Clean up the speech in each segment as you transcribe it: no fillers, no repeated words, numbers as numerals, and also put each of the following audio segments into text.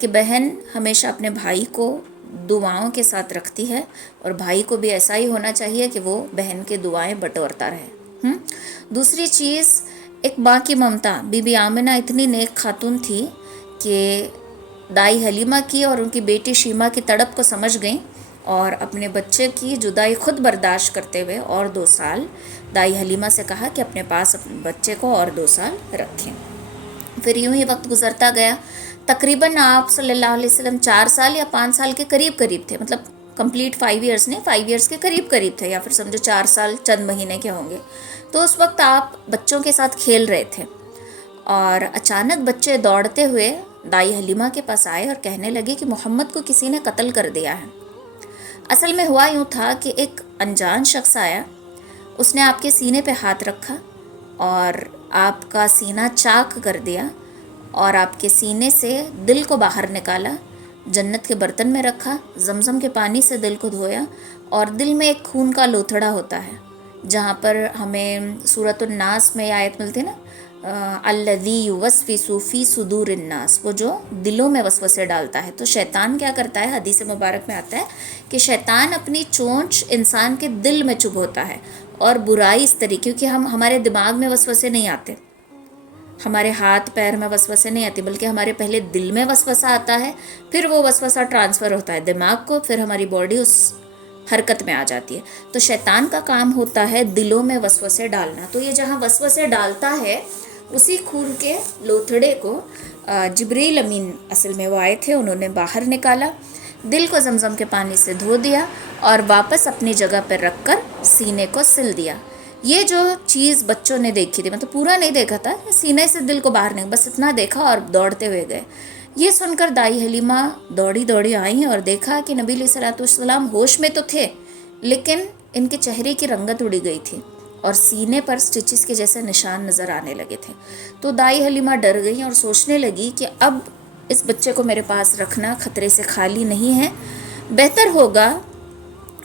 کہ بہن ہمیشہ اپنے بھائی کو دعاؤں کے ساتھ رکھتی ہے اور بھائی کو بھی ایسا ہی ہونا چاہیے کہ وہ بہن کے دعائیں بٹورتا رہے۔ دوسری چیز، ایک ماں کی ممتا۔ بی بی آمنہ اتنی نیک خاتون تھی کہ دائی حلیمہ کی اور ان کی بیٹی شیمہ کی تڑپ کو سمجھ گئیں، اور اپنے بچے کی جدائی خود برداشت کرتے ہوئے اور 2 سال دائی حلیمہ سے کہا کہ اپنے پاس اپنے بچے کو اور 2 سال رکھیں۔ پھر یوں ہی وقت گزرتا گیا، تقریباً آپ صلی اللہ علیہ وسلم 4 سال یا 5 سال کے قریب تھے، مطلب کمپلیٹ 5 ایئرس نہیں، 5 ایئرس کے قریب تھے، یا پھر سمجھو 4 سال چند مہینے کے ہوں گے۔ تو اس وقت آپ بچوں کے ساتھ کھیل رہے تھے، اور اچانک بچے دوڑتے ہوئے دائی حلیمہ کے پاس آئے اور کہنے لگے کہ محمد کو کسی نے قتل کر دیا ہے۔ اصل میں ہوا یوں تھا کہ ایک انجان شخص آیا، اس نے آپ کے سینے پہ ہاتھ رکھا اور آپ کا سینہ چاک کر دیا، اور آپ کے سینے سے دل کو باہر نکالا، جنت کے برتن میں رکھا، زمزم کے پانی سے دل کو دھویا، اور دل میں ایک خون کا لوتھڑا ہوتا ہے، جہاں پر ہمیں سورۃ الناس میں آیت ملتی نا، الذی یوسوس فی صدور الناس، وہ جو دلوں میں وسوسے ڈالتا ہے۔ تو شیطان کیا کرتا ہے، حدیث مبارک میں آتا ہے کہ شیطان اپنی چونچ انسان کے دل میں چبھوتا ہے، اور برائی اس طریقے، کیونکہ ہمارے دماغ میں وسوسے نہیں آتے، ہمارے ہاتھ پیر میں وسوسے نہیں آتی، بلکہ ہمارے پہلے دل میں وسوسہ آتا ہے، پھر وہ وسوسہ ٹرانسفر ہوتا ہے دماغ کو، پھر ہماری باڈی اس حرکت میں آ جاتی ہے۔ تو شیطان کا کام ہوتا ہے دلوں میں وسوسے ڈالنا۔ تو یہ جہاں وسوسے ڈالتا ہے، اسی خون کے لوتھڑے کو جبریل امین اصل میں وہ آئے تھے، انہوں نے باہر نکالا، دل کو زمزم کے پانی سے دھو دیا، اور واپس اپنی جگہ پر رکھ کر سینے کو سل دیا۔ یہ جو چیز بچوں نے دیکھی تھی، مطلب پورا نہیں دیکھا تھا، سینے سے دل کو باہر نہیں، بس اتنا دیکھا اور دوڑتے ہوئے گئے۔ یہ سن کر دائی حلیمہ دوڑی آئیں اور دیکھا کہ نبی علیہ الصلوۃ والسلام ہوش میں تو تھے، لیکن ان کے چہرے کی رنگت اڑی گئی تھی، اور سینے پر سٹچز کے جیسے نشان نظر آنے لگے تھے۔ تو دائی حلیمہ ڈر گئی اور سوچنے لگی کہ اب اس بچے کو میرے پاس رکھنا خطرے سے خالی نہیں ہے، بہتر ہوگا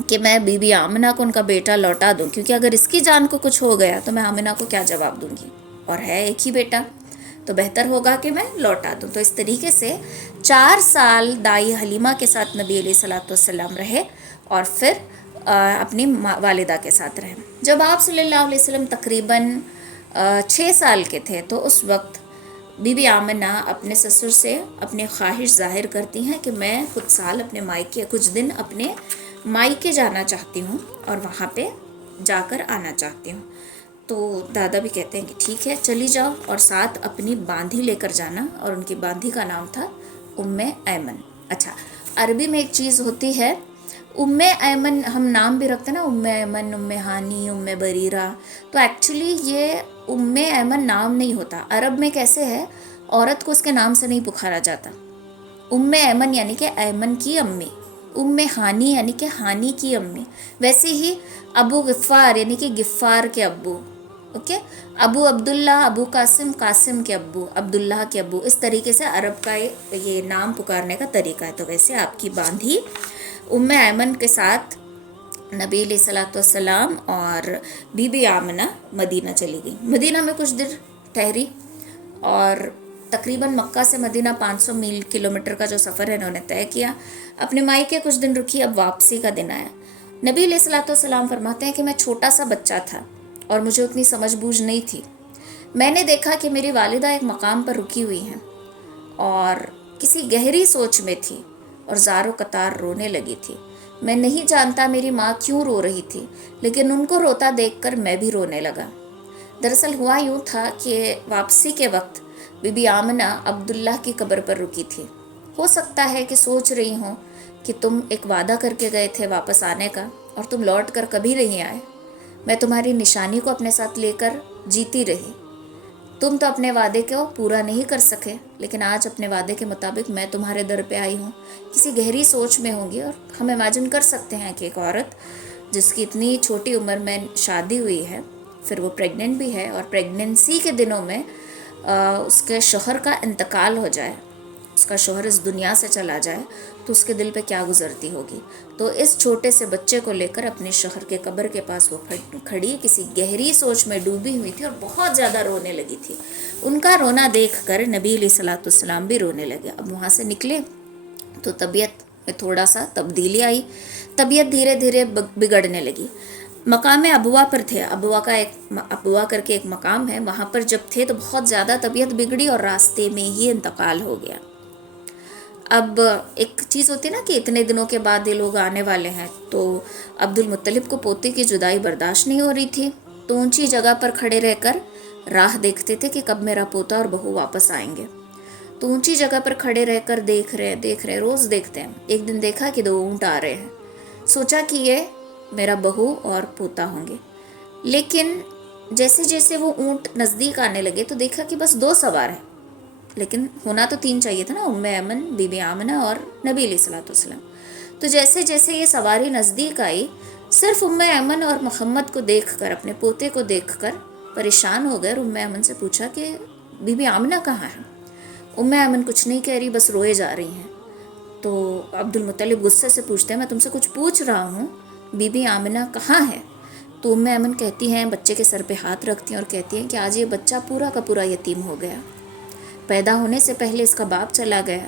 کہ میں بی بی آمنہ کو ان کا بیٹا لوٹا دوں، کیونکہ اگر اس کی جان کو کچھ ہو گیا تو میں آمنہ کو کیا جواب دوں گی، اور ہے ایک ہی بیٹا، تو بہتر ہوگا کہ میں لوٹا دوں۔ تو اس طریقے سے 4 سال دائی حلیمہ کے ساتھ نبی علیہ الصلوۃ والسلام رہے، اور پھر اپنی والدہ کے ساتھ رہے۔ جب آپ صلی اللہ علیہ وسلم تقریباً 6 سال کے تھے، تو اس وقت بی بی آمنہ اپنے سسر سے اپنی خواہش ظاہر کرتی ہیں کہ میں کچھ سال اپنے مائکے، کچھ دن اپنے مائکے جانا چاہتی ہوں، اور وہاں پہ جا کر آنا چاہتی ہوں۔ تو دادا بھی کہتے ہیں کہ ٹھیک ہے چلی جاؤ، اور ساتھ اپنی باندھی لے کر جانا، اور ان کی باندھی کا نام تھا ایمن۔ اچھا، عربی میں ایک چیز ہوتی ہے ایمن، ہم نام بھی رکھتے ہیں نا، ایمن، ہانی، بریرہ، تو ایکچولی یہ ایمن نام نہیں ہوتا۔ عرب میں کیسے ہے، عورت کو اس کے نام سے نہیں پکارا جاتا۔ ایمن یعنی کہ ایمن کی امی، ہانی یعنی کہ ہانی کی امی، ویسے ہی ابو غفار یعنی کہ غفار کے ابو، اوکے، ابو عبداللہ، ابو قاسم، قاسم کے ابو، عبداللہ کے ابو، اس طریقے سے عرب کا یہ نام پکارنے کا طریقہ ہے۔ تو ویسے آپ کی باندھی ایمن کے ساتھ نبی علیہ الصلوۃ والسلام اور بی بی آمنہ مدینہ چلی گئی۔ مدینہ میں کچھ دیر ٹھہری، اور تقریباً مکہ سے مدینہ 500 کلومیٹر کا جو سفر ہے انہوں نے طے کیا۔ اپنے مائکے کچھ دن رکی، اب واپسی کا دن آیا۔ نبی علیہ الصلوۃ والسلام فرماتے ہیں کہ میں چھوٹا سا بچہ تھا، اور مجھے اتنی سمجھ بوجھ نہیں تھی۔ میں نے دیکھا کہ میری والدہ ایک مقام پر رکی ہوئی ہیں، اور کسی گہری سوچ میں تھی، اور زار و قطار رونے لگی تھی۔ میں نہیں جانتا میری ماں کیوں رو رہی تھی، لیکن ان کو روتا دیکھ کر میں بھی رونے لگا۔ دراصل ہوا یوں تھا کہ واپسی کے وقت بی بی آمنہ عبداللہ کی قبر پر رکی تھی۔ ہو سکتا ہے کہ سوچ رہی ہوں کہ تم ایک وعدہ کر کے گئے تھے واپس آنے کا، اور تم لوٹ کر کبھی نہیں آئے۔ میں تمہاری نشانی کو اپنے ساتھ لے کر جیتی رہی، تم تو اپنے وعدے کو پورا نہیں کر سکے، لیکن آج اپنے وعدے کے مطابق میں تمہارے در پہ آئی ہوں۔ کسی گہری سوچ میں ہوں گی، اور ہم امیجن کر سکتے ہیں کہ ایک عورت جس کی اتنی چھوٹی عمر میں شادی ہوئی ہے، پھر وہ پریگننٹ بھی ہے، اور پریگننسی کے دنوں میں اس کے شوہر کا انتقال ہو جائے، اس کا شوہر اس دنیا سے چلا جائے تو اس کے دل پہ کیا گزرتی ہوگی. تو اس چھوٹے سے بچے کو لے کر اپنے شوہر کے قبر کے پاس وہ کھڑی کسی گہری سوچ میں ڈوبی ہوئی تھی اور بہت زیادہ رونے لگی تھی. ان کا رونا دیکھ کر نبی علیہ الصلوۃ والسلام بھی رونے لگے. اب وہاں سے نکلے تو طبیعت میں تھوڑا سا تبدیلی آئی، طبیعت دھیرے دھیرے بگڑنے لگی. مقام ابوا پر تھے، ابوا کر کے ایک مقام ہے، وہاں پر جب تھے تو بہت زیادہ طبیعت بگڑی اور راستے میں ہی انتقال ہو گیا. اب ایک چیز ہوتی ہے نا کہ اتنے دنوں کے بعد یہ لوگ آنے والے ہیں، تو عبد المطلب کو پوتے کی جدائی برداشت نہیں ہو رہی تھی، تو اونچی جگہ پر کھڑے رہ کر راہ دیکھتے تھے کہ کب میرا پوتا اور بہو واپس آئیں گے. تو اونچی جگہ پر کھڑے رہ کر دیکھ رہے روز دیکھتے ہیں. ایک دن دیکھا کہ 2 اونٹ آ رہے ہیں، سوچا کہ یہ میرا بہو اور پوتا ہوں گے. لیکن جیسے جیسے وہ اونٹ نزدیک آنے لگے تو دیکھا کہ بس 2 سوار ہیں، لیکن ہونا تو 3 چاہیے تھا نا، ام ایمن، بی بی آمنہ اور نبی علیہ الصلوۃ والسلام. تو جیسے جیسے یہ سواری نزدیک آئی، صرف ام ایمن اور محمد کو دیکھ کر، اپنے پوتے کو دیکھ کر پریشان ہو گئے. اور ام ایمن سے پوچھا کہ بی بی آمنہ کہاں ہے؟ ام ایمن کچھ نہیں کہہ رہی، بس روئے جا رہی ہیں. تو عبد المطلب غصے سے پوچھتے ہیں میں تم سے کچھ پوچھ رہا ہوں، بی بی آمنہ کہاں ہے؟ تو ام ایمن کہتی ہیں، بچے کے سر پہ ہاتھ رکھتی ہیں اور کہتی ہیں کہ آج یہ بچہ پورا کا پورا یتیم ہو گیا. پیدا ہونے سے پہلے اس کا باپ چلا گیا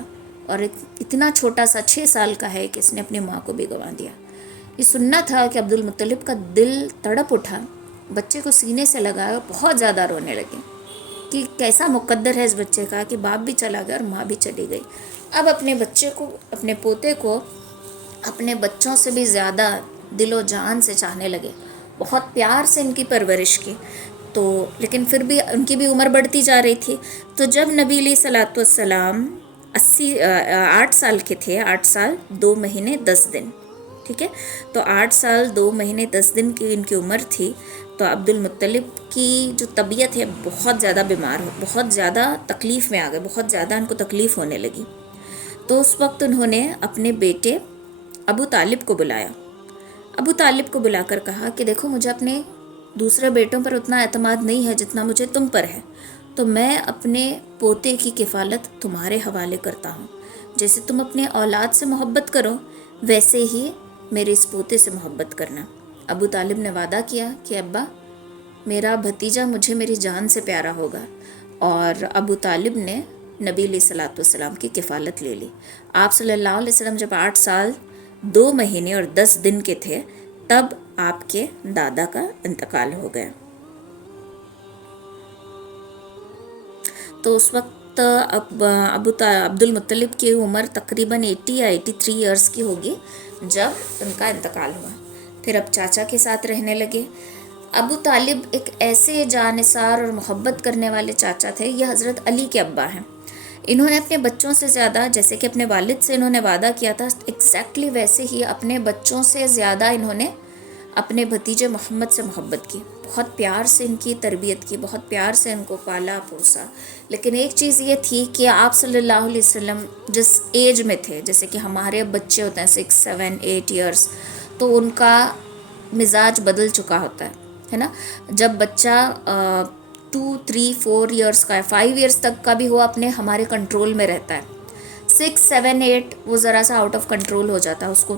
اور اتنا چھوٹا سا 6 سال کا ہے کہ اس نے اپنی ماں کو بھی گنوا دیا. یہ سننا تھا کہ عبد المطلب کا دل تڑپ اٹھا، بچے کو سینے سے لگایا اور بہت زیادہ رونے لگے کہ کیسا مقدر ہے اس بچے کا کہ باپ بھی چلا گیا اور ماں بھی چلی گئی. اب اپنے بچے کو، اپنے پوتے کو اپنے بچوں سے بھی زیادہ دل و جان سے چاہنے لگے، بہت پیار سے ان کی پرورش کی. تو لیکن پھر بھی ان کی بھی عمر بڑھتی جا رہی تھی. تو جب نبی علیہ الصلوۃ والسلام 8 سال کے تھے، 8 سال 2 مہینے 10 دن، ٹھیک ہے، تو 8 سال 2 مہینے 10 دن کی ان کی عمر تھی. تو عبد المطلب کی جو طبیعت ہے بہت زیادہ بیمار ہو، بہت زیادہ تکلیف میں آ گئے، بہت زیادہ ان کو تکلیف ہونے لگی. تو اس وقت انہوں نے اپنے بیٹے ابو طالب کو بلایا. ابو طالب کو بلا کر کہا کہ دیکھو مجھے اپنے دوسرے بیٹوں پر اتنا اعتماد نہیں ہے جتنا مجھے تم پر ہے، تو میں اپنے پوتے کی کفالت تمہارے حوالے کرتا ہوں. جیسے تم اپنے اولاد سے محبت کرو ویسے ہی میرے اس پوتے سے محبت کرنا. ابو طالب نے وعدہ کیا کہ ابا میرا بھتیجا مجھے میری جان سے پیارا ہوگا. اور ابو طالب نے نبی علیہ الصلوۃ والسلام کی کفالت لے لی. آپ صلی اللہ علیہ وسلم جب 8 سال 2 مہینے اور 10 دن کے تھے تب آپ کے دادا کا انتقال ہو گیا. تو اس وقت عبد المطلب کی عمر تقریباً 80 یا 83 ایئرس کی ہوگی جب ان کا انتقال ہوا. پھر اب چاچا کے ساتھ رہنے لگے. ابو طالب ایک ایسے جانثار اور محبت کرنے والے چاچا تھے. یہ حضرت علی کے ابا ہیں. انہوں نے اپنے بچوں سے زیادہ، جیسے کہ اپنے والد سے انہوں نے وعدہ کیا تھا، ایگزیکٹلی ویسے ہی اپنے بچوں سے زیادہ انہوں نے اپنے بھتیجے محمد سے محبت کی. بہت پیار سے ان کی تربیت کی، بہت پیار سے ان کو پالا پوسا. لیکن ایک چیز یہ تھی کہ آپ صلی اللہ علیہ وسلم جس ایج میں تھے، جیسے کہ ہمارے اب بچے ہوتے ہیں 6 7 8 ایئرس، تو ان کا مزاج بدل چکا ہوتا ہے نا. جب بچہ 2 3 4 ایئرس کا ہے، 5 ایئرس تک کا بھی ہوا اپنے ہمارے کنٹرول میں رہتا ہے. 6 7 8 وہ ذرا سا آؤٹ آف کنٹرول ہو جاتا ہے، اس کو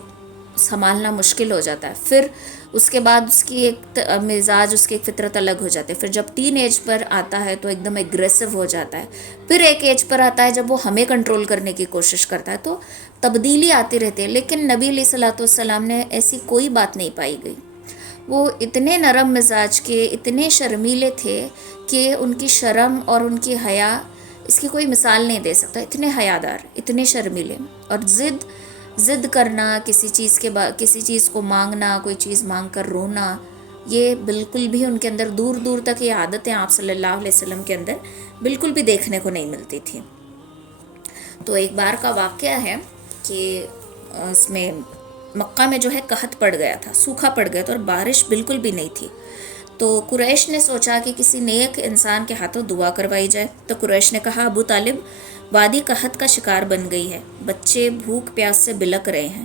سنبھالنا مشکل ہو جاتا ہے. پھر اس کے بعد اس کی ایک مزاج، اس کی ایک فطرت الگ ہو جاتی ہے. پھر جب ٹین ایج پر آتا ہے تو ایک دم ایگریسو ہو جاتا ہے. پھر ایک ایج پر آتا ہے جب وہ ہمیں کنٹرول کرنے کی کوشش کرتا ہے. تو تبدیلی آتی رہتی ہے. لیکن نبی علیہ الصلوۃ والسلام نے ایسی کوئی بات نہیں پائی گئی. وہ اتنے نرم مزاج کے، اتنے شرمیلے تھے کہ ان کی شرم اور ان کی حیا اس کی کوئی مثال نہیں دے سکتا. اتنے حیادار، اتنے شرمیلے. اور ضد کرنا، کسی چیز کو مانگنا، کوئی چیز مانگ کر رونا، یہ بالکل بھی ان کے اندر، دور دور تک یہ عادتیں آپ صلی اللہ علیہ وسلم کے اندر بالکل بھی دیکھنے کو نہیں ملتی تھی. تو ایک بار کا واقعہ ہے کہ اس میں مکہ میں جو ہے قحط پڑ گیا تھا، سوکھا پڑ گیا تھا اور بارش بالکل بھی نہیں تھی. تو قریش نے سوچا کہ کسی نیک انسان کے ہاتھوں دعا کروائی جائے. تو قریش نے کہا ابو طالب وادی قحط کا شکار بن گئی ہے، بچے بھوک پیاس سے بلک رہے ہیں،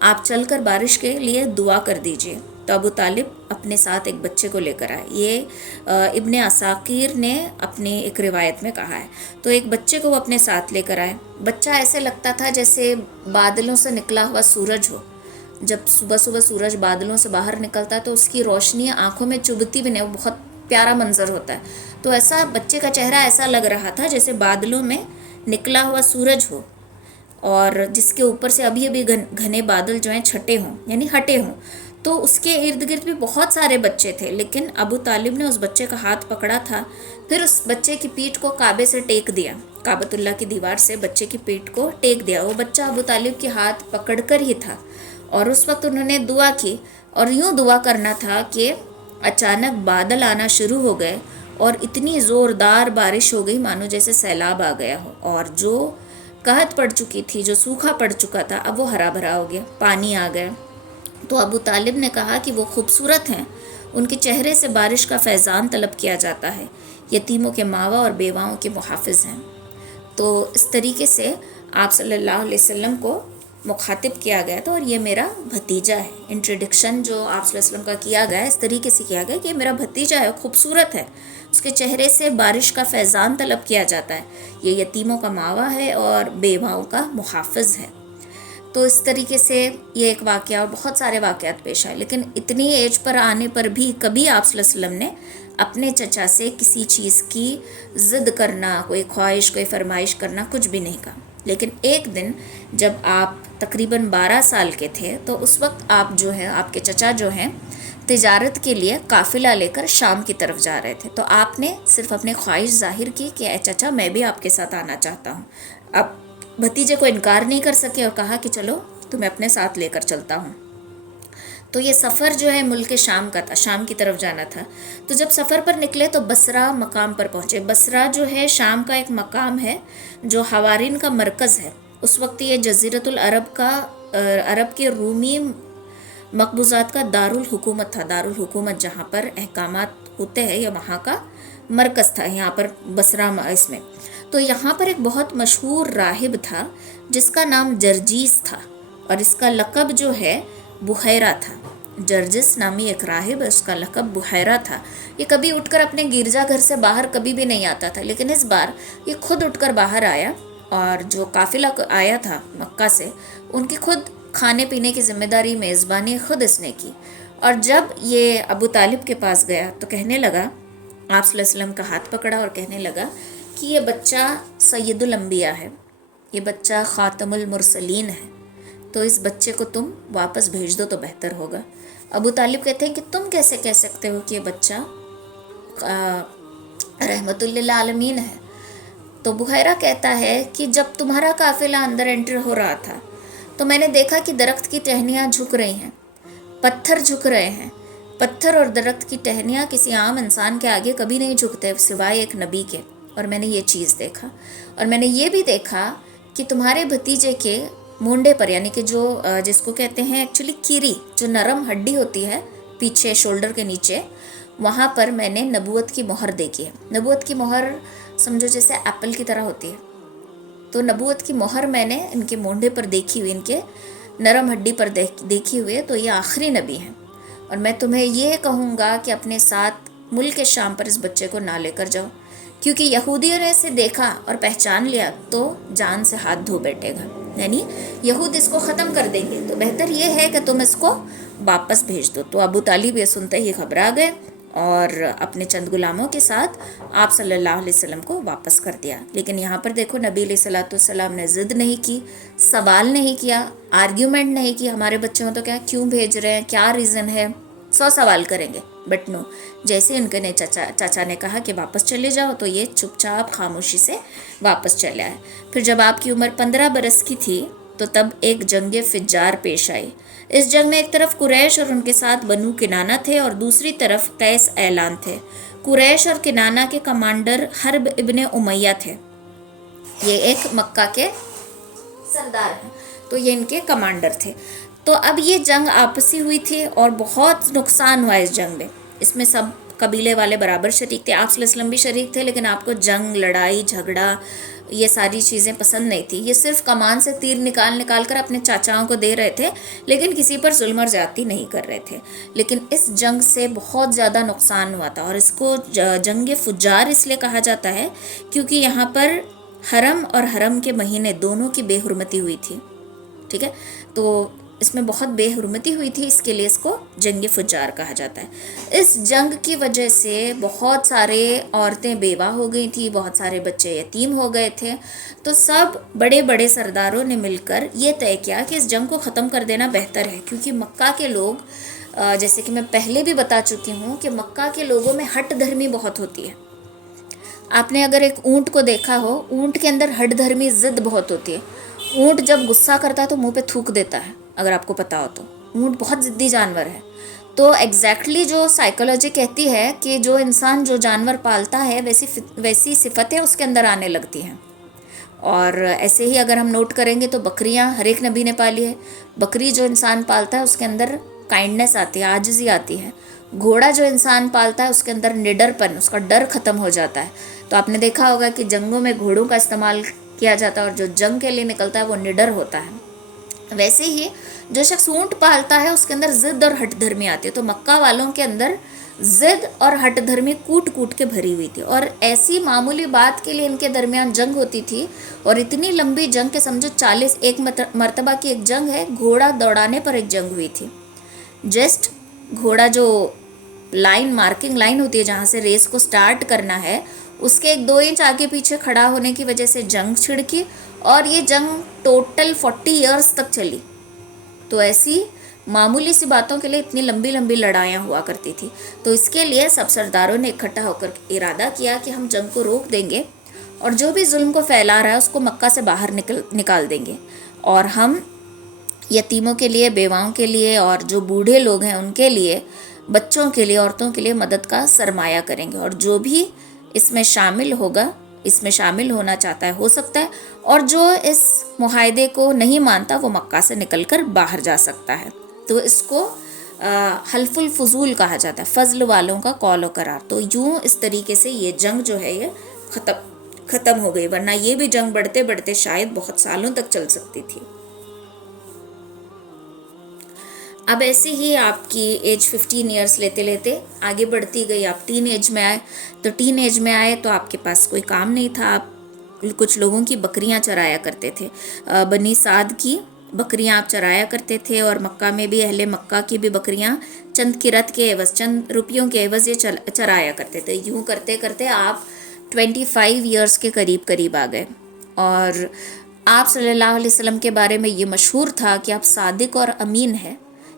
آپ چل کر بارش کے لیے دعا کر دیجئے. تو ابو طالب اپنے ساتھ ایک بچے کو لے کر آئے. یہ ابن عساکر نے اپنی ایک روایت میں کہا ہے. تو ایک بچے کو وہ اپنے ساتھ لے کر آئے. بچہ ایسے لگتا تھا جیسے بادلوں سے نکلا ہوا سورج ہو. جب صبح صبح سورج بادلوں سے باہر نکلتا ہے تو اس کی روشنی آنکھوں میں چبھتی بھی نہیں, وہ بہت پیارا منظر ہوتا ہے. تو ایسا بچے کا چہرہ ایسا لگ رہا تھا جیسے بادلوں میں نکلا ہوا سورج ہو, اور جس کے اوپر سے ابھی ابھی گھنے بادل جو ہیں چھٹے ہوں, یعنی ہٹے ہوں. تو اس کے ارد گرد بھی بہت سارے بچے تھے, لیکن ابو طالب نے اس بچے کا ہاتھ پکڑا تھا. پھر اس بچے کی پیٹھ کو کعبے سے ٹیک دیا, کعبۃ اللہ کی دیوار سے بچے کی پیٹھ کو ٹیک دیا. وہ بچہ ابو طالب کے ہاتھ پکڑ کر ہی تھا, اور اس وقت انہوں نے دعا کی, اور یوں دعا کرنا تھا کہ اچانک بادل آنا شروع ہو گئے, اور اتنی زوردار بارش ہو گئی مانو جیسے سیلاب آ گیا ہو, اور جو قحط پڑ چکی تھی, جو سوکھا پڑ چکا تھا, اب وہ ہرا بھرا ہو گیا, پانی آ گیا. تو ابو طالب نے کہا کہ وہ خوبصورت ہیں, ان کے چہرے سے بارش کا فیضان طلب کیا جاتا ہے, یتیموں کے ماوا اور بیواؤں کے محافظ ہیں. تو اس طریقے سے آپ صلی اللہ علیہ وسلم کو مخاطب کیا گیا تھا, اور یہ میرا بھتیجا ہے. انٹروڈکشن جو آپ صلی اللہ علیہ وسلم کا کیا گیا ہے اس طریقے سے کیا گیا کہ یہ میرا بھتیجا ہے, خوبصورت ہے, اس کے چہرے سے بارش کا فیضان طلب کیا جاتا ہے, یہ یتیموں کا ماوا ہے اور بیواؤں کا محافظ ہے. تو اس طریقے سے یہ ایک واقعہ, اور بہت سارے واقعات پیش آئے, لیکن اتنی ایج پر آنے پر بھی کبھی آپ صلی اللہ علیہ وسلم نے اپنے چچا سے کسی چیز کی ضد کرنا, کوئی خواہش, کوئی فرمائش کرنا کچھ بھی نہیں کہا. لیکن ایک دن جب آپ تقریباً 12 سال کے تھے, تو اس وقت آپ جو ہے, آپ کے چچا جو ہیں, تجارت کے لیے قافلہ لے کر شام کی طرف جا رہے تھے. تو آپ نے صرف اپنی خواہش ظاہر کی کہ اے چچا میں بھی آپ کے ساتھ آنا چاہتا ہوں. اب بھتیجے کو انکار نہیں کر سکے اور کہا کہ چلو تمہیں اپنے ساتھ لے کر چلتا ہوں. تو یہ سفر جو ہے ملک شام کا تھا, شام کی طرف جانا تھا. تو جب سفر پر نکلے تو بصرہ مقام پر پہنچے. بصرہ جو ہے شام کا ایک مقام ہے جو حوارین کا مرکز ہے. اس وقت یہ جزیرۃ العرب کا, عرب کے رومی مقبوضات کا دارالحکومت تھا, دارالحکومت جہاں پر احکامات ہوتے ہیں, یا وہاں کا مرکز تھا یہاں پر بصرہ اس میں. تو یہاں پر ایک بہت مشہور راہب تھا جس کا نام جرجیس تھا, اور اس کا لقب جو ہے بحیرہ تھا. جرجس نامی ایک راہب, اس کا لقب بحیرہ تھا. یہ کبھی اٹھ کر اپنے گرجا گھر سے باہر کبھی بھی نہیں آتا تھا, لیکن اس بار یہ خود اٹھ کر باہر آیا, اور جو قافلہ آیا تھا مکہ سے, ان کی خود کھانے پینے کی ذمہ داری, میزبانی خود اس نے کی. اور جب یہ ابو طالب کے پاس گیا تو کہنے لگا, آپ صلی اللہ علیہ وسلم کا ہاتھ پکڑا اور کہنے لگا کہ یہ بچہ سید الانبیاء ہے, یہ بچہ خاتم المرسلین ہے, تو اس بچے کو تم واپس بھیج دو تو بہتر ہوگا. ابو طالب کہتے ہیں کہ تم کیسے کہہ سکتے ہو کہ یہ بچہ رحمت للعالمین ہے. تو بحیرہ کہتا ہے کہ جب تمہارا قافلہ اندر انٹر ہو رہا تھا تو میں نے دیکھا کہ درخت کی ٹہنیاں جھک رہی ہیں, پتھر جھک رہے ہیں. پتھر اور درخت کی ٹہنیاں کسی عام انسان کے آگے کبھی نہیں جھکتے سوائے ایک نبی کے, اور میں نے یہ چیز دیکھا. اور میں نے یہ بھی دیکھا کہ تمہارے بھتیجے کے مونڈے پر, یعنی کہ جو جس کو کہتے ہیں ایکچولی کیری, جو نرم ہڈی ہوتی ہے پیچھے شولڈر کے نیچے, وہاں پر میں نے نبوت کی مہر دیکھی ہے. نبوت کی مہر سمجھو جیسے ایپل کی طرح ہوتی ہے, تو نبوت کی مہر میں نے ان کے مونڈے پر دیکھی ہوئی, ان کے نرم ہڈی پر دیکھی ہوئی ہے. تو یہ آخری نبی ہیں, اور میں تمہیں یہ کہوں گا کہ اپنے ساتھ ملک شام پر اس بچے کو نہ لے کر جاؤ, کیونکہ یہودیوں نے اسے دیکھا اور پہچان لیا تو جان سے ہاتھ دھو بیٹھے گا, یعنی یہود اس کو ختم کر دیں گے. تو بہتر یہ ہے کہ تم اس کو واپس بھیج دو. تو ابو طالب یہ سنتے ہی گھبرا گئے اور اپنے چند غلاموں کے ساتھ آپ صلی اللہ علیہ وسلم کو واپس کر دیا. لیکن یہاں پر دیکھو نبی علیہ الصلوۃ والسلام نے ضد نہیں کی, سوال نہیں کیا, آرگیومنٹ نہیں کی, ہمارے بچوں کو تو کیا کیوں بھیج رہے ہیں, کیا ریزن ہے, 100 سوال کریں گے. بٹ نو, جیسے ان کے چاچا نے کہا کہ واپس چلے جاؤ تو یہ چپ چاپ خاموشی سے واپس چلے آئے. پھر جب آپ کی عمر 15 برس کی تھی تو تب ایک جنگ فجار پیش آئی. اس جنگ میں ایک طرف قریش اور ان کے ساتھ بنو کنانہ تھے, اور دوسری طرف قیس اعلان تھے. قریش اور کنانہ کے کمانڈر حرب ابن امیہ تھے, یہ ایک مکہ کے سردار ہیں, تو یہ ان کے کمانڈر تھے. تو اب یہ جنگ آپسی ہوئی تھی اور بہت نقصان ہوا اس جنگ میں. اس میں سب قبیلے والے برابر شریک تھے. آپ صلی اللہ علیہ وسلم بھی شریک تھے, لیکن آپ کو جنگ, لڑائی جھگڑا, یہ ساری چیزیں پسند نہیں تھی. یہ صرف کمان سے تیر نکال کر اپنے چاچاؤں کو دے رہے تھے, لیکن کسی پر ظلم اور زیادتی نہیں کر رہے تھے. لیکن اس جنگ سے بہت زیادہ نقصان ہوا تھا, اور اس کو جنگ فجار اس لیے کہا جاتا ہے کیونکہ یہاں پر حرم اور حرم کے مہینے دونوں کی بے حرمتی ہوئی تھی. ٹھیک ہے, تو اس میں بہت بے حرمتی ہوئی تھی, اس کے لیے اس کو جنگ فجار کہا جاتا ہے. اس جنگ کی وجہ سے بہت سارے عورتیں بیوہ ہو گئی تھیں, بہت سارے بچے یتیم ہو گئے تھے. تو سب بڑے بڑے سرداروں نے مل کر یہ طے کیا کہ اس جنگ کو ختم کر دینا بہتر ہے, کیونکہ مکہ کے لوگ, جیسے کہ میں پہلے بھی بتا چکی ہوں کہ مکہ کے لوگوں میں ہٹ دھرمی بہت ہوتی ہے. آپ نے اگر ایک اونٹ کو دیکھا ہو, اونٹ کے اندر ہٹ دھرمی ضد بہت ہوتی ہے. اونٹ جب غصہ کرتا ہے تو منہ پہ تھوک دیتا ہے, اگر آپ کو پتا ہو تو. اونٹ بہت ضدی جانور ہے. تو ایگزیکٹلی جو سائیکولوجی کہتی ہے کہ جو انسان جو جانور پالتا ہے ویسی صفتیں اس کے اندر آنے لگتی ہیں. اور ایسے ہی اگر ہم نوٹ کریں گے تو بکریاں ہر ایک نبی نے پالی ہے. بکری جو انسان پالتا ہے اس کے اندر کائنڈنیس آتی ہے, عاجزی آتی ہے. گھوڑا جو انسان پالتا ہے اس کے اندر نڈر پن, اس کا ڈر ختم ہو جاتا ہے. تو آپ نے دیکھا ہوگا کہ جنگوں میں گھوڑوں کا استعمال کیا جاتا ہے, اور جو جنگ کے لیے نکلتا ہے وہ نڈر ہوتا ہے. ویسے ہی جو شخص اونٹ پالتا ہے اس کے اندر ضد اور ہٹ دھرمی آتی ہے. تو مکہ والوں کے اندر ضد اور ہٹ دھرمی کوٹ کوٹ کے بھری ہوئی تھی, اور ایسی معمولی بات کے لیے ان کے درمیان جنگ ہوتی تھی. اور اتنی لمبی جنگ کہ سمجھو 40 ایک مرتبہ کی ایک جنگ ہے, گھوڑا دوڑانے پر ایک جنگ ہوئی تھی. جسٹ گھوڑا جو لائن, مارکنگ لائن ہوتی ہے جہاں سے ریس کو سٹارٹ کرنا ہے, اس کے 1-2 انچ آگے پیچھے کھڑا ہونے کی وجہ سے جنگ چھڑکی, اور یہ جنگ ٹوٹل 40 ایئرس تک چلی. تو ایسی معمولی سی باتوں کے لیے اتنی لمبی لمبی لڑائیاں ہوا کرتی تھی. تو اس کے لیے سب سرداروں نے اکٹھا ہو کر ارادہ کیا کہ ہم جنگ کو روک دیں گے, اور جو بھی ظلم کو پھیلا رہا ہے اس کو مکہ سے باہر نکال دیں گے, اور ہم یتیموں کے لیے, بیواؤں کے لیے, اور جو بوڑھے لوگ ہیں ان کے لیے, بچوں کے لیے, عورتوں کے لیے مدد کا سرمایہ کریں گے. اور جو بھی اس میں شامل ہوگا, اس میں شامل ہونا چاہتا ہے ہو سکتا ہے, اور جو اس معاہدے کو نہیں مانتا وہ مکہ سے نکل کر باہر جا سکتا ہے. تو اس کو حلف الفضول کہا جاتا ہے, فضل والوں کا قول و قرار. تو یوں اس طریقے سے یہ جنگ جو ہے یہ ختم ہو گئی, ورنہ یہ بھی جنگ بڑھتے بڑھتے شاید بہت سالوں تک چل سکتی تھی. اب ایسے ہی آپ کی ایج 15 ایئرس لیتے لیتے آگے بڑھتی گئی, آپ ٹین ایج میں آئے. تو ٹین ایج میں آئے تو آپ کے پاس کوئی کام نہیں تھا, آپ کچھ لوگوں کی بکریاں چرایا کرتے تھے. بنی سعد کی بکریاں آپ چرایا کرتے تھے, اور مکہ میں بھی اہل مکہ کی بھی بکریاں چند کرت کے عوض, چند روپیوں کے عوض یہ چرایا کرتے تھے. یوں کرتے کرتے آپ 25 ایئرس کے قریب آ گئے. اور آپ صلی اللہ علیہ وسلم کے بارے میں یہ مشہور تھا کہ آپ صادق اور امین ہیں,